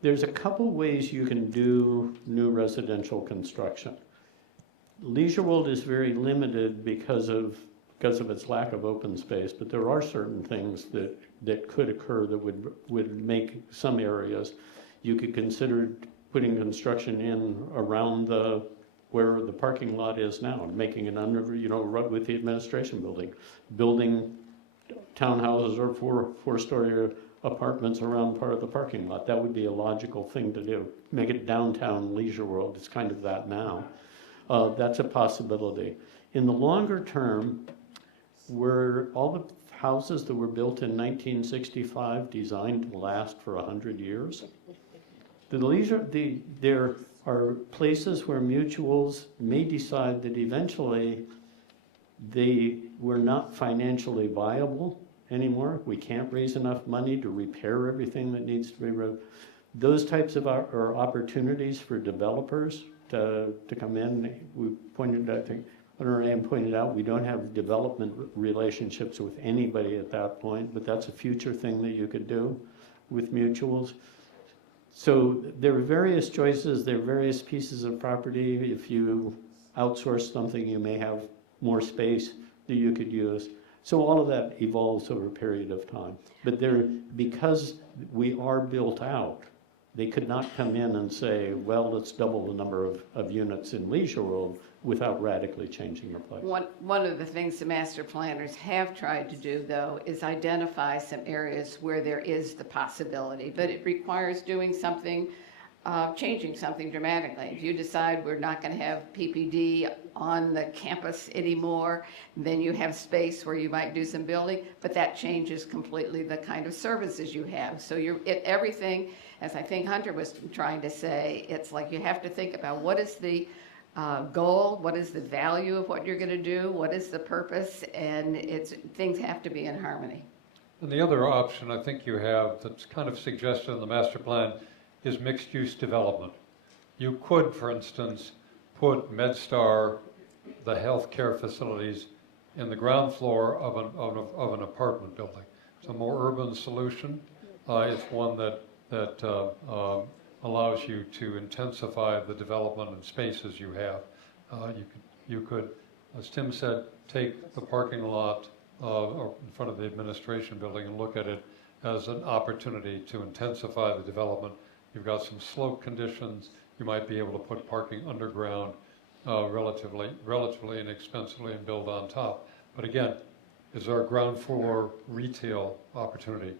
There's a couple ways you can do new residential construction. Leisure World is very limited because of its lack of open space, but there are certain things that could occur that would make some areas. You could consider putting construction in around where the parking lot is now, making it right with the administration building townhouses or four-story apartments around part of the parking lot. That would be a logical thing to do. Make it downtown Leisure World. It's kind of that now. That's a possibility. In the longer term, were all the houses that were built in 1965 designed to last for 100 years? There are places where mutuals may decide that eventually they were not financially viable anymore. We can't raise enough money to repair everything that needs to be repaired. Those types of are opportunities for developers to come in. We pointed, I think, Hunter and Ann pointed out, we don't have development relationships with anybody at that point, but that's a future thing that you could do with mutuals. So there are various choices. There are various pieces of property. If you outsource something, you may have more space that you could use. So all of that evolves over a period of time. But because we are built out, they could not come in and say, well, let's double the number of units in Leisure World without radically changing the place. One of the things the master planners have tried to do, though, is identify some areas where there is the possibility, but it requires doing something, changing something dramatically. If you decide we're not going to have PPD on the campus anymore, then you have space where you might do some building, but that changes completely the kind of services you have. So everything, as I think Hunter was trying to say, it's like you have to think about what is the goal, what is the value of what you're going to do, what is the purpose, and things have to be in harmony. And the other option I think you have that's kind of suggested in the master plan is mixed-use development. You could, for instance, put MedStar, the healthcare facilities, in the ground floor of an apartment building. It's a more urban solution. It's one that allows you to intensify the development and spaces you have. You could, as Tim said, take the parking lot or in front of the administration building and look at it as an opportunity to intensify the development. You've got some slope conditions. You might be able to put parking underground relatively inexpensively and build on top. But again, is there a ground floor retail opportunity?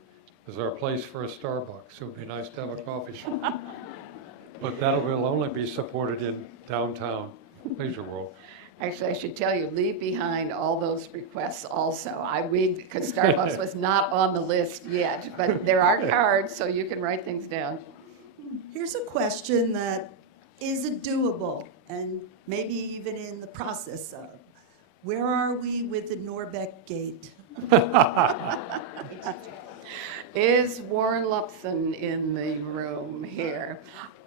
is our place for a Starbucks. It would be nice to have a coffee shop. But that will only be supported in downtown Leisure World. Actually, I should tell you, leave behind all those requests also. Because Starbucks was not on the list yet, but there are cards, so you can write things down. Here's a question that is it doable and maybe even in the process of. Where are we with the Norbeck Gate? Is Warren Lupson in the room here?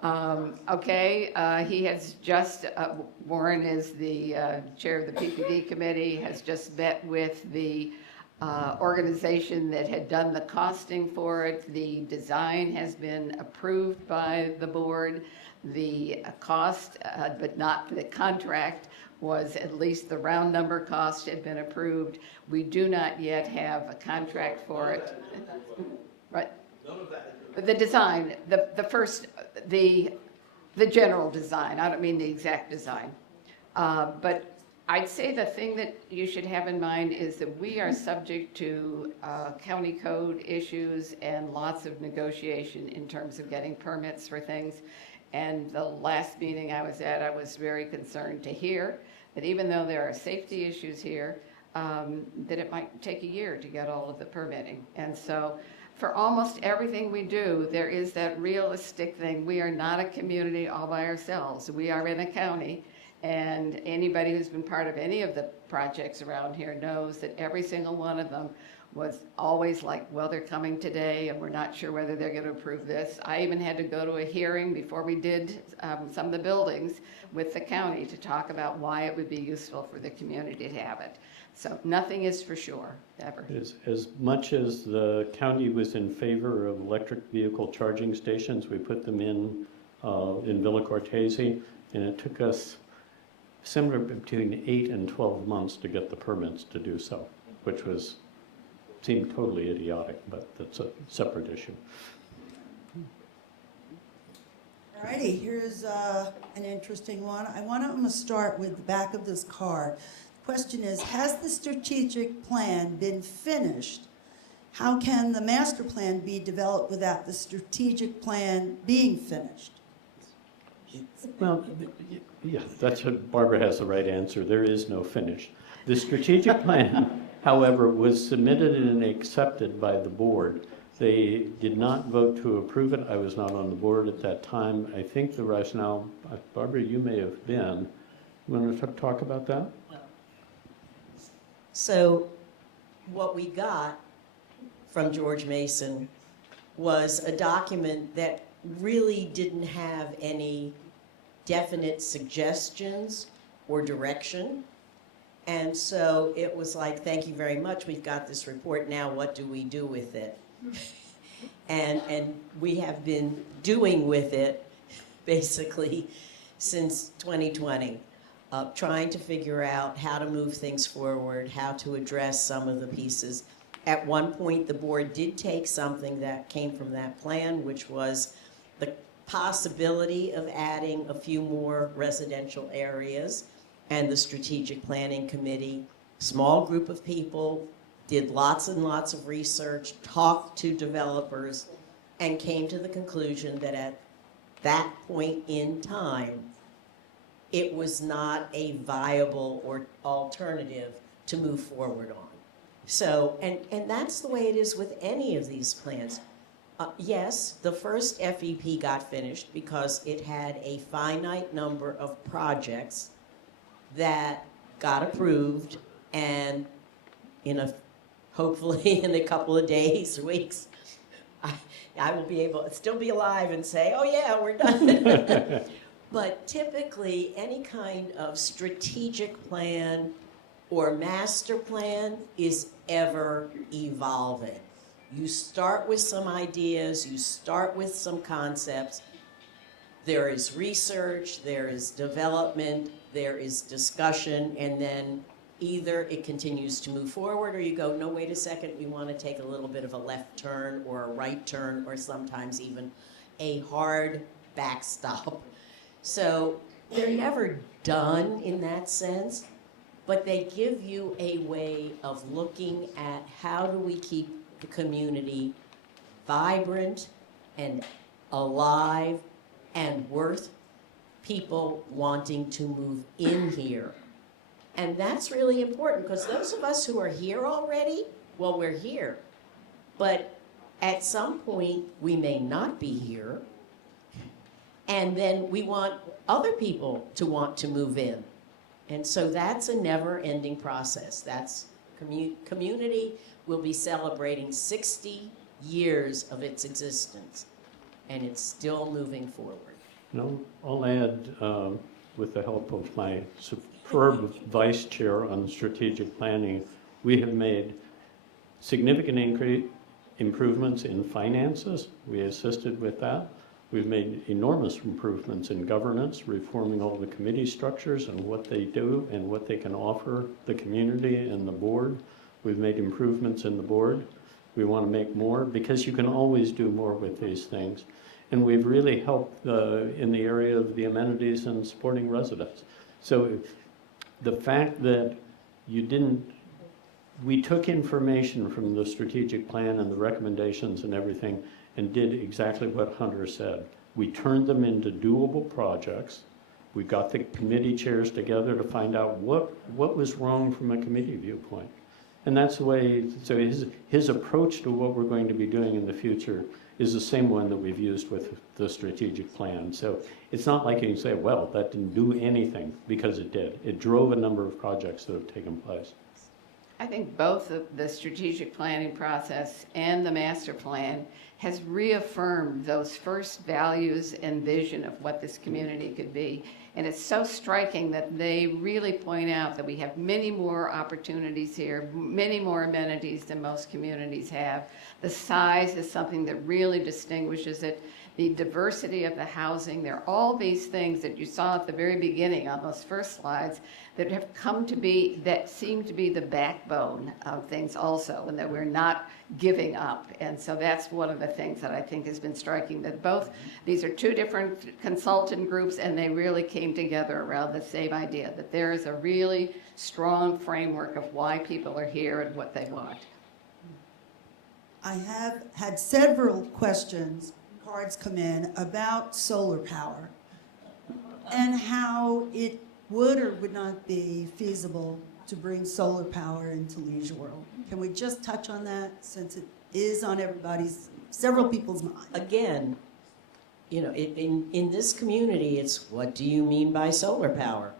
Okay, he has just, Warren is the chair of the PPD committee, has just met with the organization that had done the costing for it. The design has been approved by the board. The cost, but not the contract, was at least the round number cost had been approved. We do not yet have a contract for it. Right? The design, the first, the general design, I don't mean the exact design. But I'd say the thing that you should have in mind is that we are subject to county code issues and lots of negotiation in terms of getting permits for things. And the last meeting I was at, I was very concerned to hear that even though there are safety issues here, that it might take a year to get all of the permitting. And so for almost everything we do, there is that realistic thing. We are not a community all by ourselves. We are in a county, and anybody who's been part of any of the projects around here knows that every single one of them was always like, well, they're coming today, and we're not sure whether they're going to approve this. I even had to go to a hearing before we did some of the buildings with the county to talk about why it would be useful for the community to have it. So nothing is for sure, ever. As much as the county was in favor of electric vehicle charging stations, we put them in Villa Cortese, and it took us somewhere between 8 and 12 months to get the permits to do so, which seemed totally idiotic, but that's a separate issue. All righty, here's an interesting one. I'm going to start with the back of this card. The question is, has the strategic plan been finished? How can the master plan be developed without the strategic plan being finished? Well, yeah, that's what Barbara has the right answer. There is no finish. The strategic plan, however, was submitted and accepted by the board. They did not vote to approve it. I was not on the board at that time. I think the rationale, Barbara, you may have been. You want to talk about that? So what we got from George Mason was a document that really didn't have any definite suggestions or direction. And so it was like, thank you very much, we've got this report, now what do we do with it? And we have been doing with it basically since 2020, trying to figure out how to move things forward, how to address some of the pieces. At one point, the board did take something that came from that plan, which was the possibility of adding a few more residential areas. And the strategic planning committee, small group of people, did lots and lots of research, talked to developers, and came to the conclusion that at that point in time, it was not a viable or alternative to move forward on. So, and that's the way it is with any of these plans. Yes, the first FEP got finished because it had a finite number of projects that got approved, and hopefully in a couple of days, weeks, I will be able to still be alive and say, oh yeah, we're done. But typically, any kind of strategic plan or master plan is ever evolving. You start with some ideas, you start with some concepts. There is research, there is development, there is discussion, and then either it continues to move forward or you go, no, wait a second, we want to take a little bit of a left turn or a right turn or sometimes even a hard backstop. So they're never done in that sense, but they give you a way of looking at how do we keep the community vibrant and alive and worth people wanting to move in here. And that's really important, because those of us who are here already, well, we're here. But at some point, we may not be here. And then we want other people to want to move in. And so that's a never-ending process. That's community will be celebrating 60 years of its existence, and it's still moving forward. I'll add, with the help of my superb vice chair on strategic planning, we have made significant improvements in finances. We assisted with that. We've made enormous improvements in governance, reforming all the committee structures and what they do and what they can offer the community and the board. We've made improvements in the board. We want to make more, because you can always do more with these things. And we've really helped in the area of the amenities and supporting residents. So the fact that we took information from the strategic plan and the recommendations and everything and did exactly what Hunter said. We turned them into doable projects. We got the committee chairs together to find out what was wrong from a committee viewpoint. And that's the way, so his approach to what we're going to be doing in the future is the same one that we've used with the strategic plan. So it's not like you can say, well, that didn't do anything, because it did. It drove a number of projects that have taken place. I think both the strategic planning process and the master plan has reaffirmed those first values and vision of what this community could be. And it's so striking that they really point out that we have many more opportunities here, many more amenities than most communities have. The size is something that really distinguishes it. The diversity of the housing, there are all these things that you saw at the very beginning on those first slides that have come to be, that seem to be the backbone of things also, and that we're not giving up. And so that's one of the things that I think has been striking, that both, these are two different consultant groups, and they really came together around the same idea, that there is a really strong framework of why people are here and what they want. I have had several questions, cards come in, about solar power and how it would or would not be feasible to bring solar power into Leisure World. Can we just touch on that, since it is on several people's mind? Again, in this community, it's what do you mean by solar power?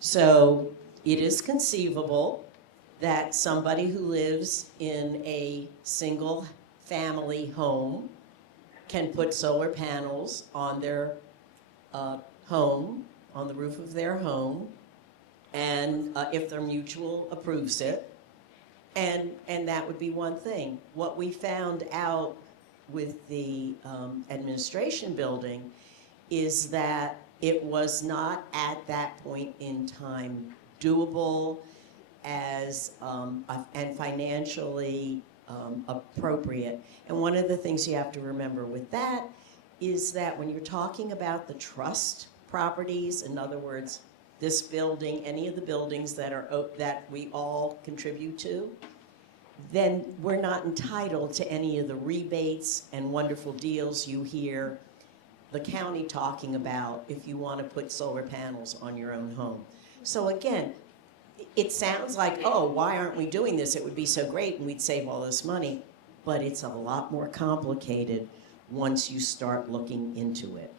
So it is conceivable that somebody who lives in a single family home can put solar panels on their home, on the roof of their home, and if their mutual approves it, and that would be one thing. What we found out with the administration building is that it was not at that point in time doable as and financially appropriate. And one of the things you have to remember with that is that when you're talking about the trust properties, in other words, this building, any of the buildings that we all contribute to, then we're not entitled to any of the rebates and wonderful deals you hear the county talking about if you want to put solar panels on your own home. So again, it sounds like, oh, why aren't we doing this? It would be so great and we'd save all this money. But it's a lot more complicated once you start looking into it.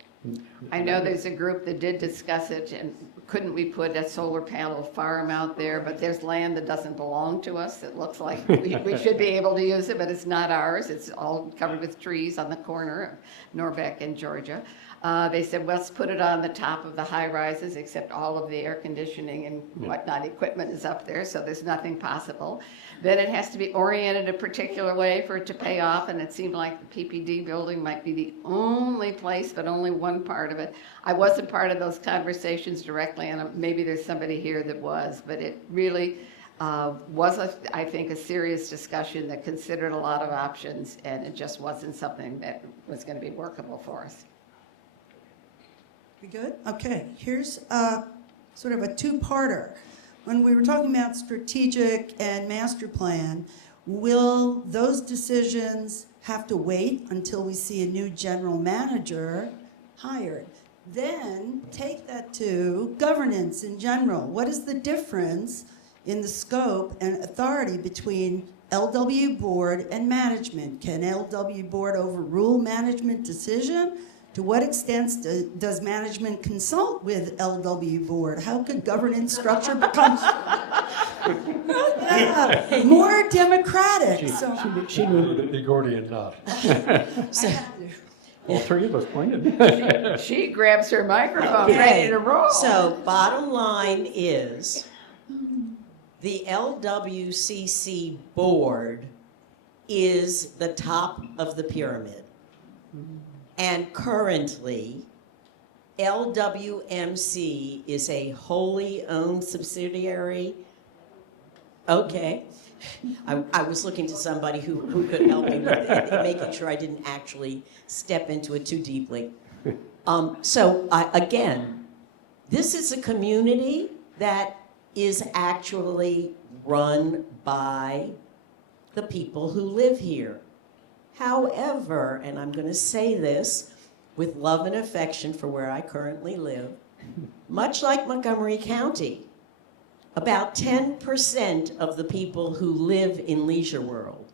I know there's a group that did discuss it, and couldn't we put a solar panel farm out there, but there's land that doesn't belong to us. It looks like we should be able to use it, but it's not ours. It's all covered with trees on the corner of Norbeck and Georgia. They said, well, let's put it on the top of the high rises, except all of the air conditioning and whatnot equipment is up there, so there's nothing possible. Then it has to be oriented a particular way for it to pay off, and it seemed like the PPD building might be the only place, but only one part of it. I wasn't part of those conversations directly, and maybe there's somebody here that was, but it really was, I think, a serious discussion that considered a lot of options, and it just wasn't something that was going to be workable for us. We good? Okay, here's sort of a two-parter. When we were talking about strategic and master plan, will those decisions have to wait until we see a new general manager hired. Then take that to governance in general. What is the difference in the scope and authority between LW board and management? Can LW board overrule management decision? To what extent does management consult with LW board? How could governance structure become more democratic? She The Gordian knot. So, all three of us pointed. She grabs her microphone, okay, ready to roll. so bottom line is, the LWCC board is the top of the pyramid. And currently, LWMC is a wholly owned subsidiary. Okay. I was looking to somebody who could help me with it, making sure I didn't actually step into it too deeply. Again, this is a community that is actually run by the people who live here. However, and I'm going to say this with love and affection for where I currently live, much like Montgomery County, about 10% of the people who live in Leisure World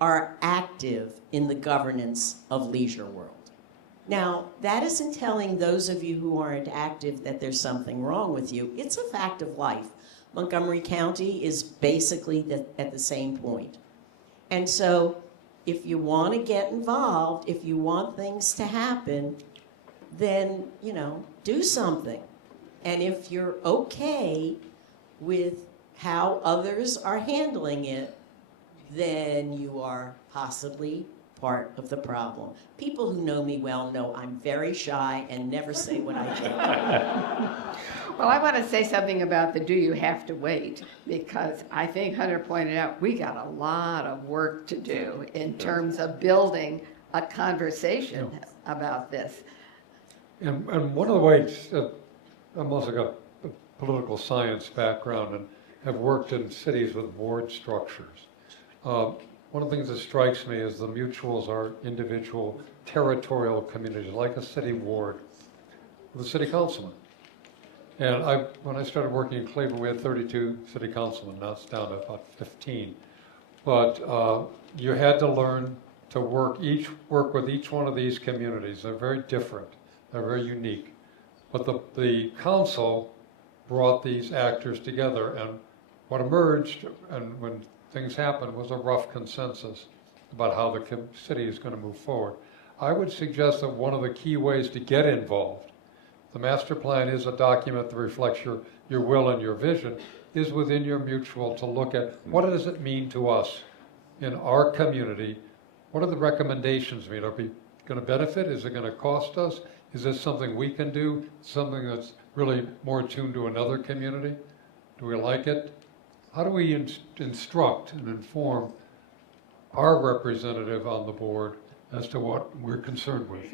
are active in the governance of Leisure World. Now, that isn't telling those of you who aren't active that there's something wrong with you. It's a fact of life. Montgomery County is basically at the same point. And so, if you want to get involved, if you want things to happen, then, do something. And if you're okay with how others are handling it, then you are possibly part of the problem. People who know me well know I'm very shy and never say what I think. Well, I want to say something about the do you have to wait, because I think Hunter pointed out we got a lot of work to do in terms of building a conversation about this. And one of the ways, I'm also got a political science background and have worked in cities with board structures. One of the things that strikes me is the mutuals are individual territorial communities, like a city ward with a city councilman. And when I started working in Cleveland, we had 32 city councilmen. Now it's down to about 15. But you had to learn to work with each one of these communities. They're very different. They're very unique. But the council brought these actors together, and what emerged, and when things happened, was a rough consensus about how the city is going to move forward. I would suggest that one of the key ways to get involved, the master plan is a document that reflects your will and your vision, is within your mutual to look at what does it mean to us in our community? What are the recommendations mean? Are we going to benefit? Is it going to cost us? Is this something we can do? Something that's really more attuned to another community? Do we like it? How do we instruct and inform our representative on the board as to what we're concerned with,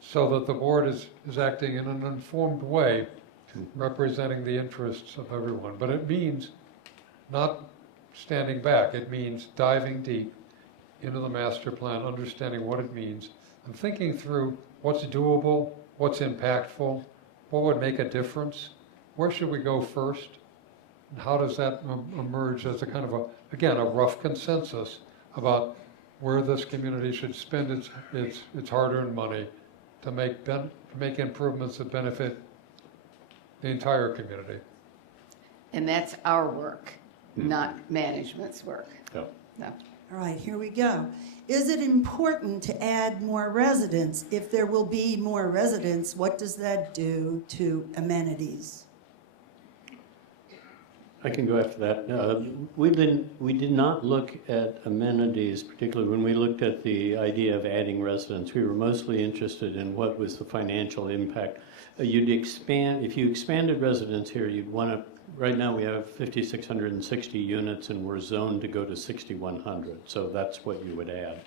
so that the board is acting in an informed way, representing the interests of everyone? But it means not standing back. It means diving deep into the master plan, understanding what it means, and thinking through what's doable, what's impactful, what would make a difference, where should we go first, and how does that emerge as a kind of a rough consensus about where this community should spend its hard-earned money to make improvements that benefit the entire community. And that's our work, not management's work. Yeah. No. All right, here we go. Is it important to add more residents? If there will be more residents, what does that do to amenities? I can go after that. We did not look at amenities, particularly when we looked at the idea of adding residents. We were mostly interested in what was the financial impact. If you expanded residents here, you'd want to. Right now we have 5,660 units, and we're zoned to go to 6,100. So that's what you would add,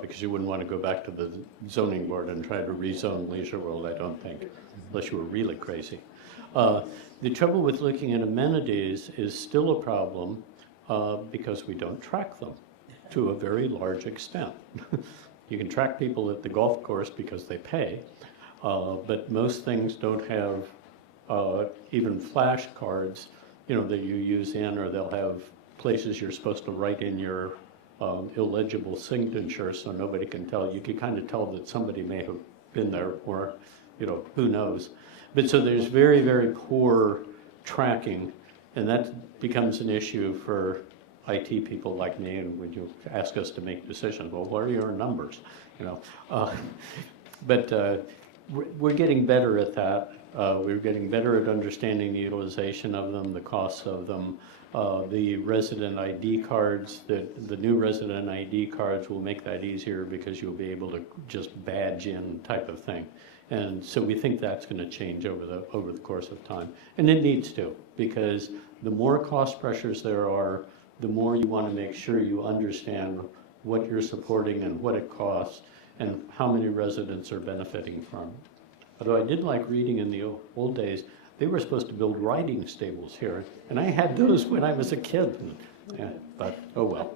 because you wouldn't want to go back to the zoning board and try to rezone Leisure World, I don't think, unless you were really crazy. The trouble with looking at amenities is still a problem because we don't track them. to a very large extent. You can track people at the golf course because they pay, but most things don't have even flash cards, that you use in, or they'll have places you're supposed to write in your illegible signature so nobody can tell. You can kind of tell that somebody may have been there, or, who knows. But so there's very, very poor tracking, and that becomes an issue for IT people like me, and when you ask us to make decisions, well, what are your numbers? But we're getting better at that. We're getting better at understanding the utilization of them, the costs of them. The resident ID cards, the new resident ID cards will make that easier because you'll be able to just badge in type of thing. And so we think that's going to change over the course of time. And it needs to, because the more cost pressures there are, the more you want to make sure you understand what you're supporting and what it costs and how many residents are benefiting from it. Although I did like reading in the old days, they were supposed to build riding stables here, and I had those when I was a kid. Yeah, but oh well.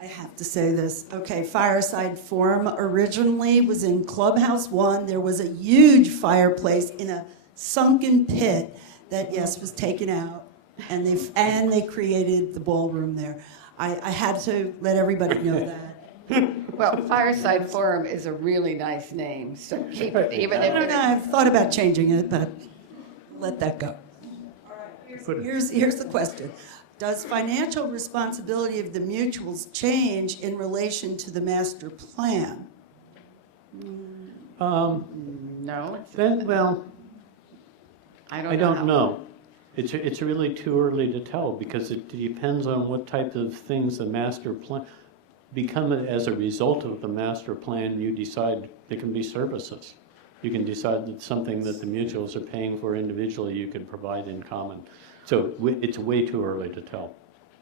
I have to say this. Okay, Fireside Forum originally was in Clubhouse 1. There was a huge fireplace in a sunken pit that, yes, was taken out, and they created the ballroom there. I had to let everybody know that. Well, Fireside Forum is a really nice name, so keep it, even if it. I've thought about changing it, but let that go. All right, here's the question. Does financial responsibility of the mutuals change in relation to the master plan? No, Well, I I don't don't know. It's really too early to tell, because it depends on what type of things the master plan become. As a result of the master plan, you decide there can be services. You can decide that something that the mutuals are paying for individually, you can provide in common. So it's way too early to tell.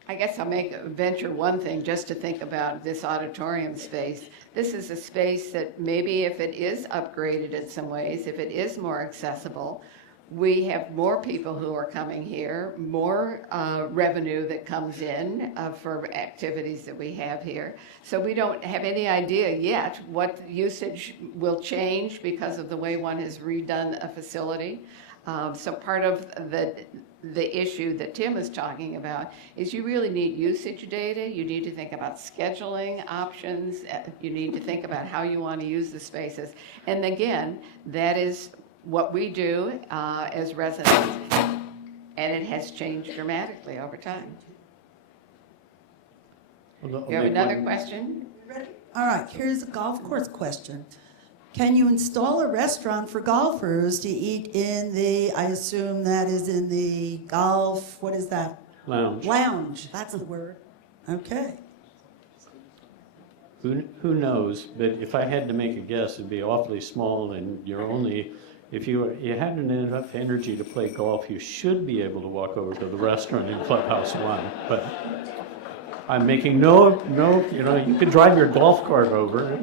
I guess I'll venture one thing just to think about this auditorium space. This is a space that maybe if it is upgraded in some ways, if it is more accessible, we have more people who are coming here, more revenue that comes in for activities that we have here. So we don't have any idea yet what usage will change because of the way one has redone a facility. So part of the issue that Tim is talking about is you really need usage data. You need to think about scheduling options. You need to think about how you want to use the spaces. And again, that is what we do as residents, and it has changed dramatically over time. You have another question? All right, here's a golf course question. Can you install a restaurant for golfers to eat in the, I assume that is in the golf, what is that? Lounge. Lounge, that's the word. Okay. Who knows? But if I had to make a guess, it'd be awfully small, and you're only, if you hadn't enough energy to play golf, you should be able to walk over to the restaurant in Clubhouse 1. But I'm making no, you can drive your golf cart over.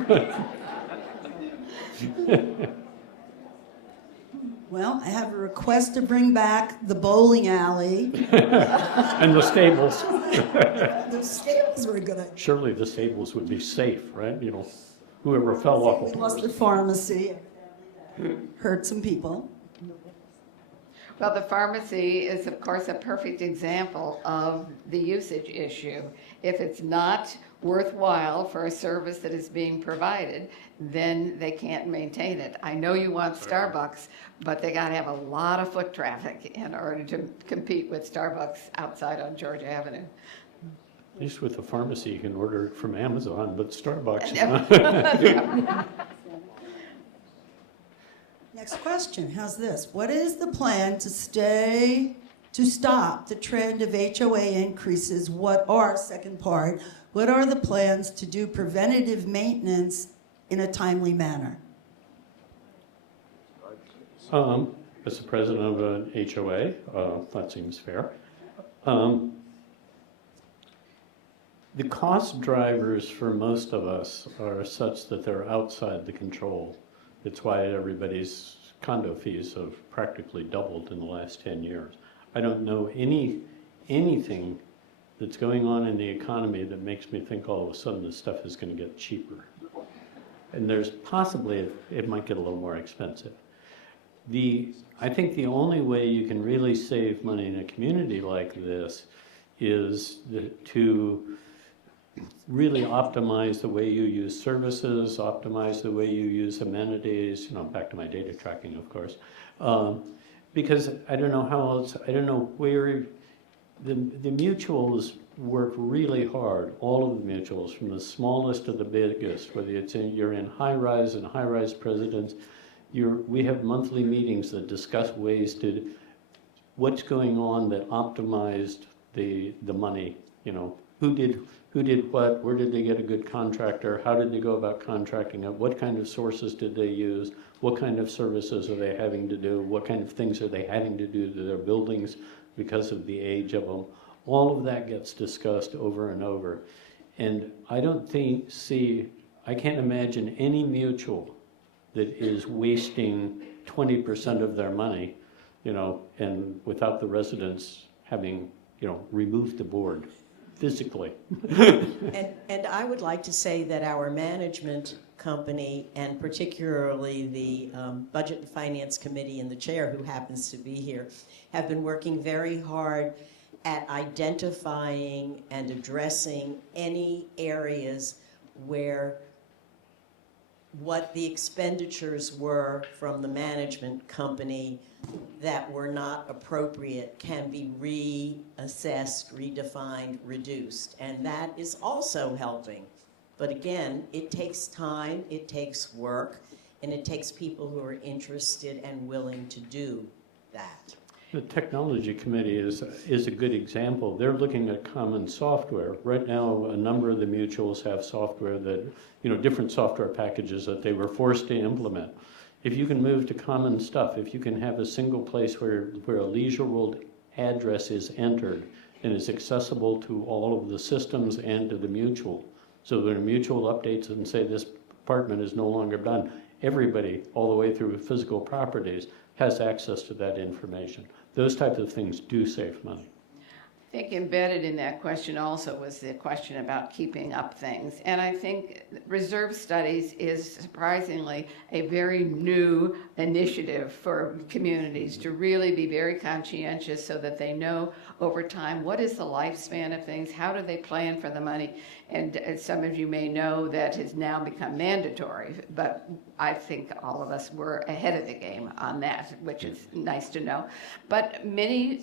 Well, I have a request to bring back the bowling alley. And the stables. The stables were a good idea. Surely the stables would be safe, right? Whoever fell off. We lost the pharmacy. Hurt some people. Well, the pharmacy is, of course, a perfect example of the usage issue. If it's not worthwhile for a service that is being provided, then they can't maintain it. I know you want Starbucks, but they got to have a lot of foot traffic in order to compete with Starbucks outside on George Avenue. At least with the pharmacy, you can order it from Amazon, but Starbucks. Next question, how's this? What is the plan to stop the trend of HOA increases? Second part, what are the plans to do preventative maintenance in a timely manner? As the president of an HOA, that seems fair. The cost drivers for most of us are such that they're outside the control. It's why everybody's condo fees have practically doubled in the last 10 years. I don't know anything that's going on in the economy that makes me think all of a sudden this stuff is going to get cheaper. And there's possibly, it might get a little more expensive. I think the only way you can really save money in a community like this is to really optimize the way you use services, optimize the way you use amenities, back to my data tracking, of course. Because I don't know how else, I don't know where, the mutuals work really hard, all of the mutuals, from the smallest to the biggest, whether you're in high-rise and high-rise presidents, we have monthly meetings that discuss ways to, what's going on that optimized the money, who did what, where did they get a good contractor, how did they go about contracting it, what kind of sources did they use, what kind of services are they having to do, what kind of things are they having to do to their buildings because of the age of them. All of that gets discussed over and over. And I can't imagine any mutual that is wasting 20% of their money, and without the residents having, removed the board physically. And I would like to say that our management company, and particularly the Budget and Finance Committee and the chair, who happens to be here, have been working very hard at identifying and addressing any areas where what the expenditures were from the management company that were not appropriate can be reassessed, redefined, reduced. And that is also helping. But again, it takes time, it takes work, and it takes people who are interested and willing to do that. The technology committee is a good example. They're looking at common software. Right now, a number of the mutuals have software that, different software packages that they were forced to implement. If you can move to common stuff, if you can have a single place where a Leisure World address is entered and is accessible to all of the systems and to the mutual, so when a mutual updates and say this apartment is no longer done, everybody, all the way through physical properties, has access to that information. Those types of things do save money. I think embedded in that question also was the question about keeping up things. And I think reserve studies is surprisingly a very new initiative for communities to really be very conscientious so that they know over time what is the lifespan of things, how do they plan for the money. And as some of you may know, that has now become mandatory, but I think all of us were ahead of the game on that, which is nice to know. But many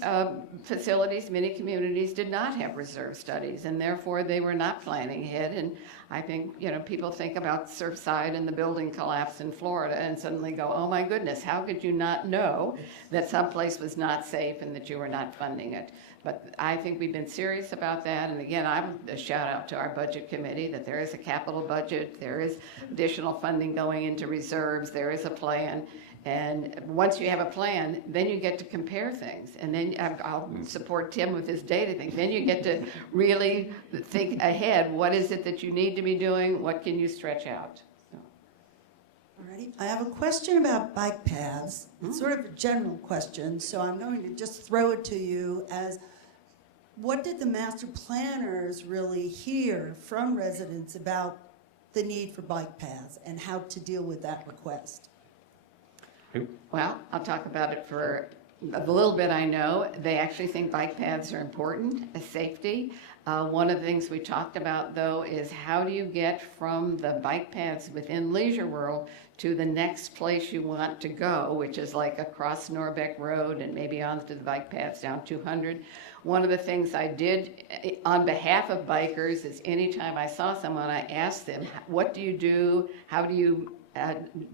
facilities, many communities did not have reserve studies, and therefore they were not planning ahead. And I think, people think about Surfside and the building collapse in Florida and suddenly go, oh my goodness, how could you not know that someplace was not safe and that you were not funding it? But I think we've been serious about that. And again, I would a shout out to our budget committee that there is a capital budget, there is additional funding going into reserves, there is a plan. And once you have a plan, then you get to compare things. And then I'll support Tim with his data thing. Then you get to really think ahead. What is it that you need to be doing? What can you stretch out? Alrighty. I have a question about bike paths. It's sort of a general question, so I'm going to just throw it to you as, what did the master planners really hear from residents about the need for bike paths and how to deal with that request? Well, I'll talk about it for a little bit I know. They actually think bike paths are important, safety. One of the things we talked about, though, is how do you get from the bike paths within Leisure World to the next place you want to go, which is like across Norbeck Road and maybe onto the bike paths down 200. One of the things I did on behalf of bikers is anytime I saw someone, I asked them, what do you do? How do you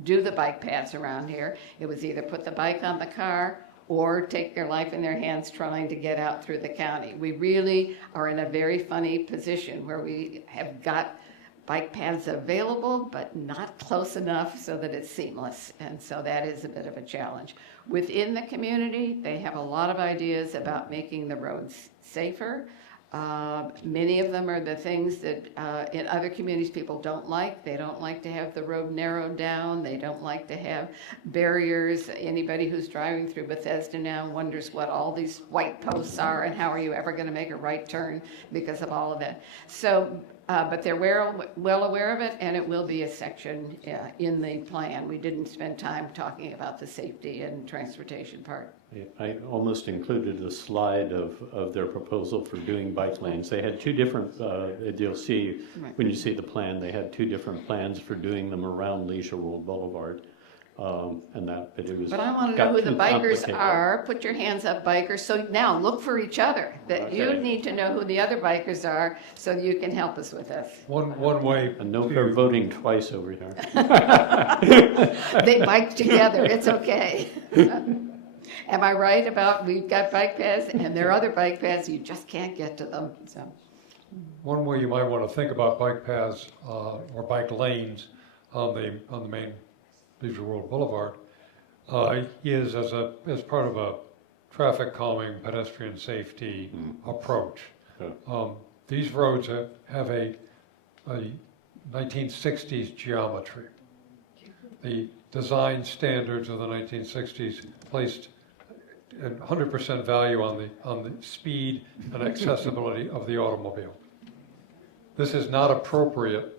do the bike paths around here? It was either put the bike on the car or take their life in their hands trying to get out through the county. We really are in a very funny position where we have got bike paths available, but not close enough so that it's seamless. And so that is a bit of a challenge. Within the community, they have a lot of ideas about making the roads safer. Many of them are the things that in other communities people don't like. They don't like to have the road narrowed down. They don't like to have barriers. Anybody who's driving through Bethesda now wonders what all these white posts are and how are you ever going to make a right turn because of all of that. So, but they're well aware of it, and it will be a section in the plan. We didn't spend time talking about the safety and transportation part. I almost included a slide of their proposal for doing bike lanes. They had two different, you'll see Right. when you see the plan, they had two different plans for doing them around Leisure World Boulevard. But it was. But I want to got know who the too bikers complicated. are. Put your hands up, bikers. So now look for each other. That you Okay. need to know who the other bikers are so you can help us with this. One way And no to- for voting twice over here. They bike together. It's okay. Am I right about we've got bike paths and there are other bike paths, you just can't get to them, so. One way you might want to think about bike paths or bike lanes on the main Leisure World Boulevard is as part of a traffic calming pedestrian safety approach. Yeah. These roads have a 1960s geometry. The design standards of the 1960s placed 100% value on the speed and accessibility of the automobile. This is not appropriate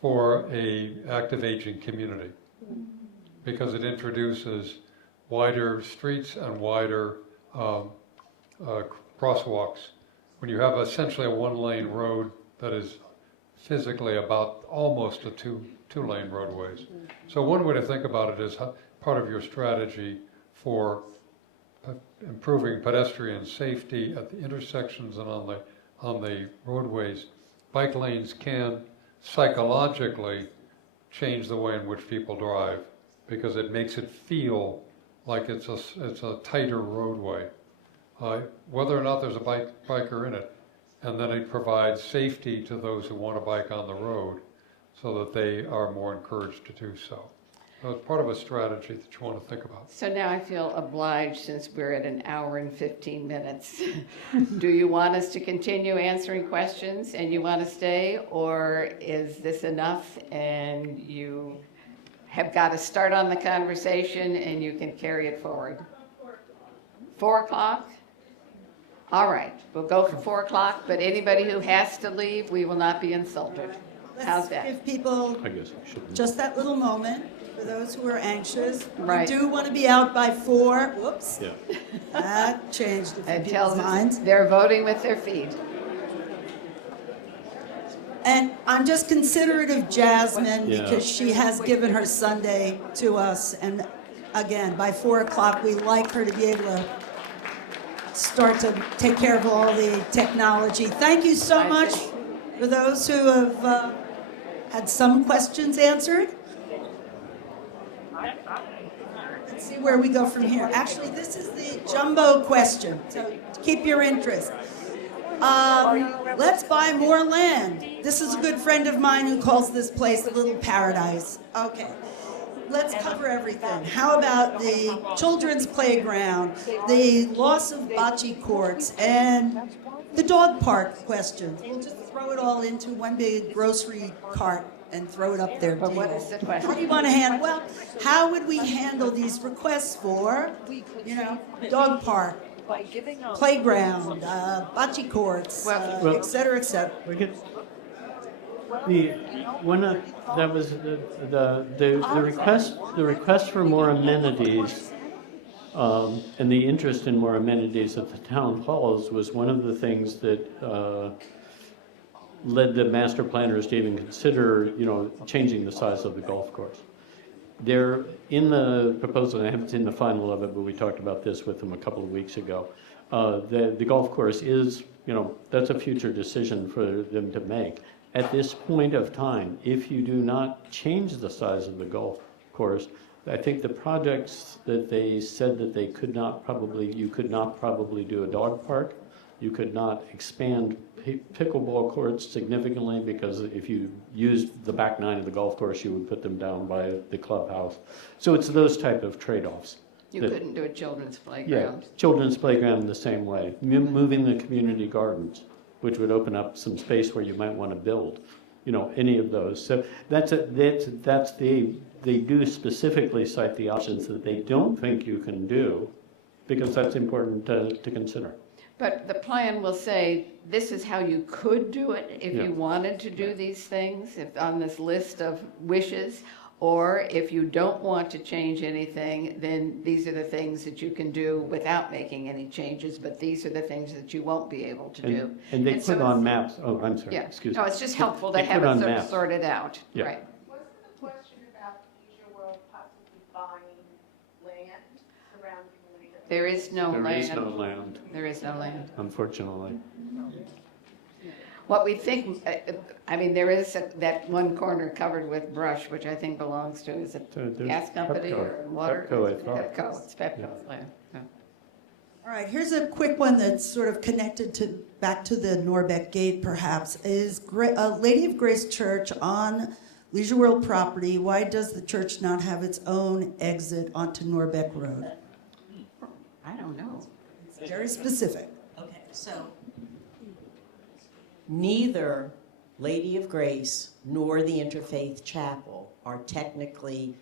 for a active aging community because it introduces wider streets and wider crosswalks. When you have essentially a one-lane road that is physically about almost a two-lane roadways. So one way to think about it is part of your strategy for improving pedestrian safety at the intersections and on the roadways. Bike lanes can psychologically change the way in which people drive because it makes it feel like it's a tighter roadway, whether or not there's a biker in it, and then it provides safety to those who want to bike on the road so that they are more encouraged to do so. So it's part of a strategy that you want to think about. So now I feel obliged since we're at an hour and 15 minutes. Do you want us to continue answering questions and you want to stay, or is this enough and you have got to start on the conversation and you can carry it forward? 4 o'clock? All right, we'll go for 4 o'clock, but anybody who has to leave, we will not be insulted. How's that? Let's give people I guess I should. just that little moment for those who are anxious. Right. We do want to be out by 4. Whoops. Yeah. That changed a few It tells people's us minds. they're voting with their feet. And I'm just considerate of Jasmine Yeah. because she has given her Sunday to us. And again, by 4 o'clock, we like her to be able to start to take care of all the technology. Thank you so much for those who have had some questions answered. Let's see where we go from here. Actually, this is the jumbo question, so keep your interest. Let's buy more land. This is a good friend of mine who calls this place a little paradise. Okay, let's cover everything. How about the children's playground, the loss of bocce courts, and the dog park question? We'll just throw it all into one big grocery cart and throw it up there. But what is the question? How do you want to handle? Well, how would we handle these requests for, dog park, playground, bocce courts, Well- et cetera, et cetera? We get that was the request for more amenities and the interest in more amenities at the town halls was one of the things that led the master planners to even consider changing the size of the golf course. They're in the proposal, and I haven't seen the final of it, but we talked about this with them a couple of weeks ago. The golf course is, that's a future decision for them to make. At this point of time, if you do not change the size of the golf course, I think the projects that they said that you could not probably do a dog park. You could not expand pickleball courts significantly because if you used the back 9 of the golf course, you would put them down by the clubhouse. So it's those type of trade-offs. You couldn't do a children's Yeah, playground. children's playground the same way. Moving the community gardens. which would open up some space where you might want to build, any of those. So they do specifically cite the options that they don't think you can do, because that's important to consider. But the plan will say, this is how you could do it if Yeah. you wanted to do these things, if on this list of wishes, or if you don't want to change anything, then these are the things that you can do without making any changes, but these are the things that you won't be able to do. And they And so put on it's- maps, oh, I'm sorry, Yeah, excuse no, me. it's just helpful to They have put it on sort of maps. sorted out, Yeah. right? Wasn't the question about Leisure World possibly buying land surrounding Leisure? There is no There is no land. land, There is no land. unfortunately. What we think, there is that one corner covered with brush, which I think belongs to, is it There's gas company or Pepco. water? Pepco, I thought. Pepco, it's Pepco's land. Yeah. All right, here's a quick one that's sort of connected to back to the Norbeck Gate, perhaps. Is Lady of Grace Church on Leisure World property? Why does the church not have its own exit onto Norbeck Road? I don't know. It's very specific. Okay, so neither Lady of Grace nor the Interfaith Chapel are technically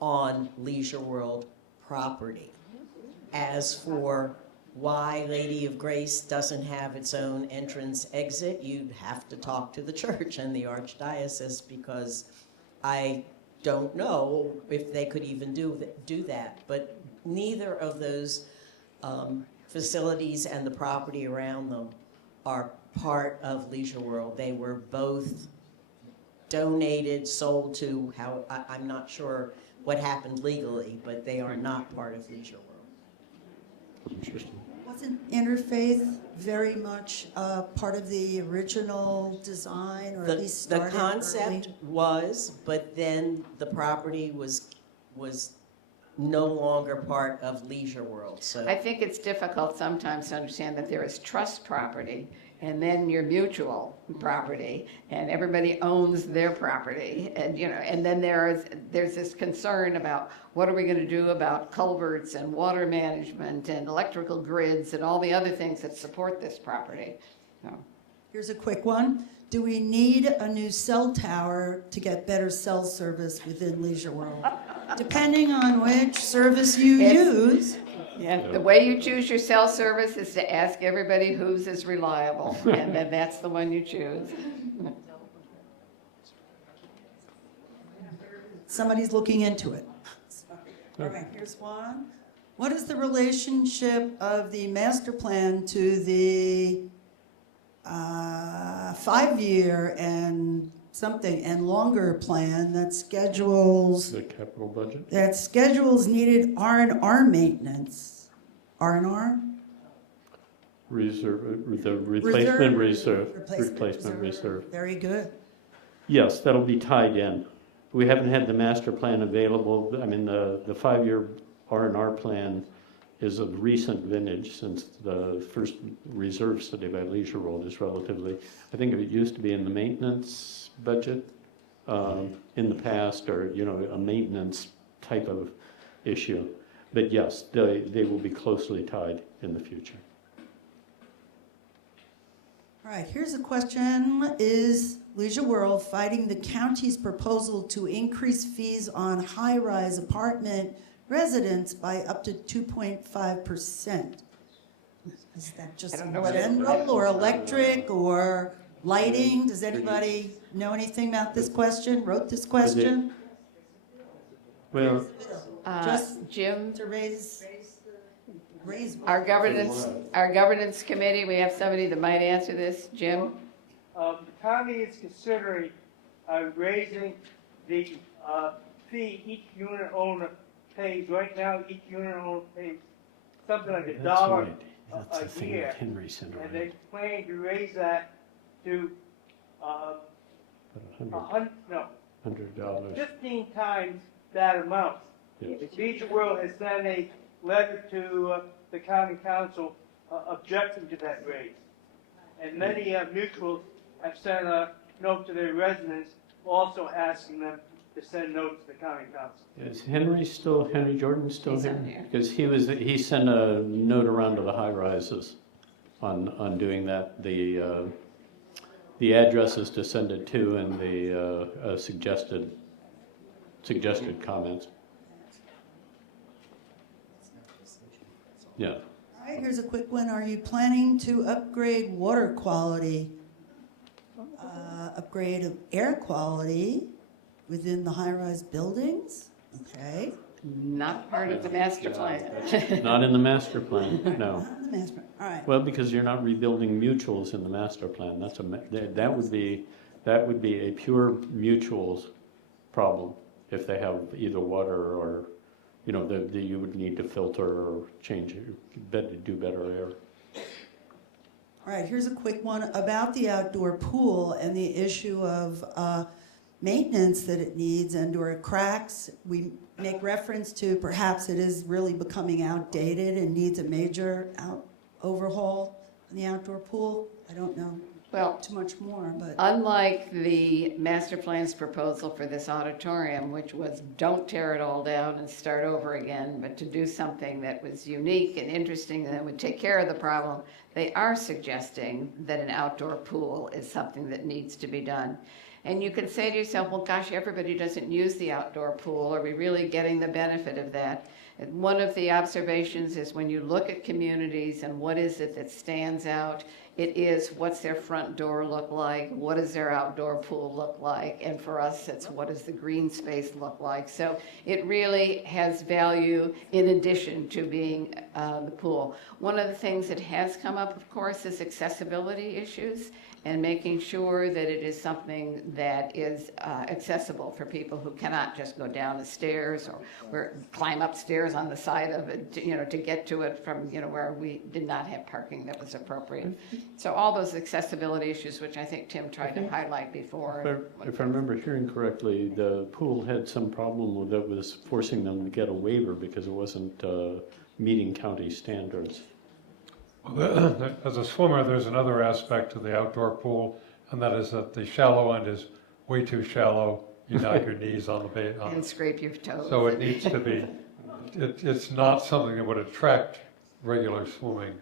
on Leisure World property. As for why Lady of Grace doesn't have its own entrance exit, you'd have to talk to the church and the archdiocese, because I don't know if they could even do that. But neither of those facilities and the property around them are part of Leisure World. They were both donated, sold to, I'm not sure what happened legally, but they are not part of Leisure World. Interesting. Wasn't interfaith very much part of the original design, or at least The started concept early? was, but then the property was no longer part of Leisure World, so. I think it's difficult sometimes to understand that there is trust property, and then your mutual property, and everybody owns their property, and then there's this concern about what are we going to do about culverts and water management and electrical grids and all the other things that support this property. So, Here's a quick one. Do we need a new cell tower to get better cell service within Leisure World? Depending on which service you It's- use. yeah, the way you choose your cell service is to ask everybody whose is reliable, and then that's the one you choose. Somebody's looking into it. All right, here's one. What is the relationship of the master plan to the 5-year and longer plan that schedules The capital budget? needed R&R maintenance? R&R? Reserve, the replacement reserve. Replacement reserve. Very good. Yes, that'll be tied in. We haven't had the master plan available. I mean, the 5-year R&R plan is of recent vintage, since the first reserve study by Leisure World is relatively, I think it used to be in the maintenance budget in the past, or, a maintenance type of issue. But yes, they will be closely tied in the future. All right, here's a question. Is Leisure World fighting the county's proposal to increase fees on high-rise apartment residents by up to 2.5%? Is that just I don't know what it- general or electric or lighting? Does anybody know anything about this question? Wrote this question? Well, Just Jim, to raise our governance committee, we have somebody that might answer this. Jim? The county is considering raising the fee each unit owner pays. Right now, each unit owner pays something like $1 that's right. That's the a thing year. that Henry sent And around. they plan to raise that to $100. 15 times that amount. Yes. Leisure World has sent a letter to the county council objecting to that raise. And many mutuals have sent a note to their residents also asking them to send notes to the county council. Is Henry Jordan still He's here? on here. Because he sent a note around to the high rises. on doing that. The addresses to send it to and the suggested comments. Yeah. All right, here's a quick one. Are you planning to upgrade water quality, upgrade of air quality within the high-rise buildings? Okay. Not part of the master plan. Not in the master plan, no. Not in the master plan. All right. Well, because you're not rebuilding mutuals in the master plan. That would be a pure mutuals problem if they have either water or, you know, you would need to filter or change it, do better air. All right, here's a quick one about the outdoor pool and the issue of maintenance that it needs and/or cracks. We make reference to perhaps it is really becoming outdated and needs a major overhaul in the outdoor pool. I don't know Well, too much more, but unlike the master plan's proposal for this auditorium, which was don't tear it all down and start over again, but to do something that was unique and interesting and that would take care of the problem, they are suggesting that an outdoor pool is something that needs to be done. And you can say to yourself, well, gosh, everybody doesn't use the outdoor pool. Are we really getting the benefit of that? And one of the observations is when you look at communities and what is it that stands out, it is what's their front door look like, what does their outdoor pool look like, and for us it's what does the green space look like. So it really has value in addition to being the pool. One of the things that has come up, of course, is accessibility issues and making sure that it is something that is accessible for people who cannot just go down the stairs or climb upstairs on the side of it, to get to it from, where we did not have parking that was appropriate. So all those accessibility issues, which I think Tim tried to highlight before. If I remember hearing correctly, the pool had some problem that was forcing them to get a waiver because it wasn't meeting county standards. As a swimmer, there's another aspect to the outdoor pool, and that is that the shallow end is way too shallow. You knock your knees on the bait. And scrape your toes. So it needs to be, it's not something that would attract regular swimming,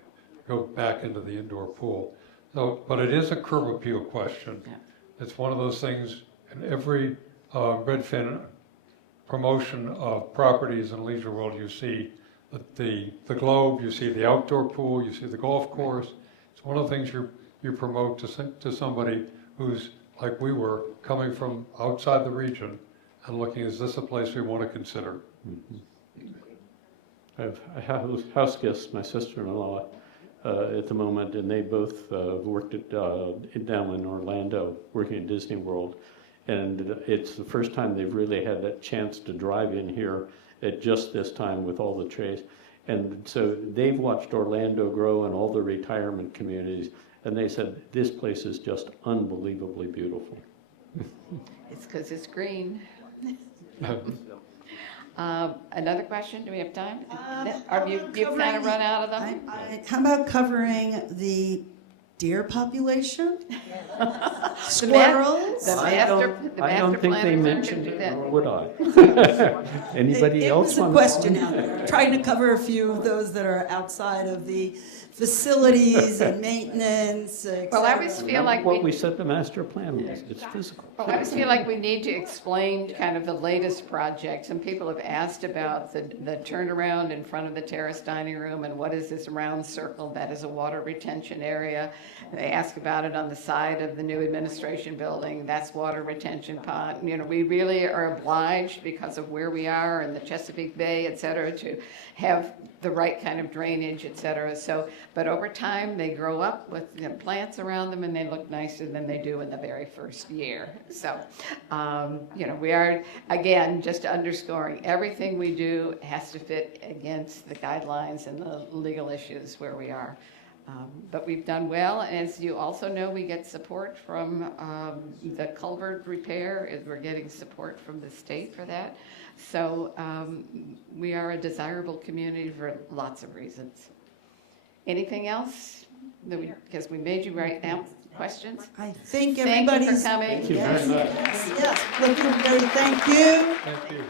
go back into the indoor pool. So, but it is a curb appeal question. Yeah. It's one of those things in every Redfin promotion of properties in Leisure World, you see the globe, you see the outdoor pool, you see the golf course. It's one of the things you promote to somebody who's, like we were, coming from outside the region and looking, is this a place we want to consider? Mm-hmm. I have house guests, my sister-in-law, at the moment, and they both worked down in Orlando, working at Disney World. And it's the first time they've really had that chance to drive in here at just this time with all the trays. And so they've watched Orlando grow and all the retirement communities, and they said, this place is just unbelievably beautiful. It's because it's green. Another question? Do we have time? You've kind of run out of them? how about covering the deer population? The Squirrels? I don't think they planners mentioned aren't it, gonna do nor would I. Anybody It else was a want question out there, trying to cover a few of those that are outside of the facilities and maintenance, et Well, I cetera. always feel like what we set the master plan was. It's physical. Well, I always feel like we need to explain kind of the latest projects, and people have asked about the turnaround in front of the terrace dining room, and what is this round circle? That is a water retention area. They ask about it on the side of the new administration building. That's water retention pond. We really are obliged because of where we are in the Chesapeake Bay, et cetera, to have the right kind of drainage, et cetera. So, but over time, they grow up with plants around them, and they look nicer than they do in the very first year. So, we are, again, just underscoring everything we do has to fit against the guidelines and the legal issues where we are. But we've done well, and as you also know, we get support from the culvert repair, as we're getting support from the state for that. So we are a desirable community for lots of reasons. Anything else? Because we made you write down questions. I think Thank you everybody's. for coming. Thank you very much. Yes, looking very, thank you. Thank you.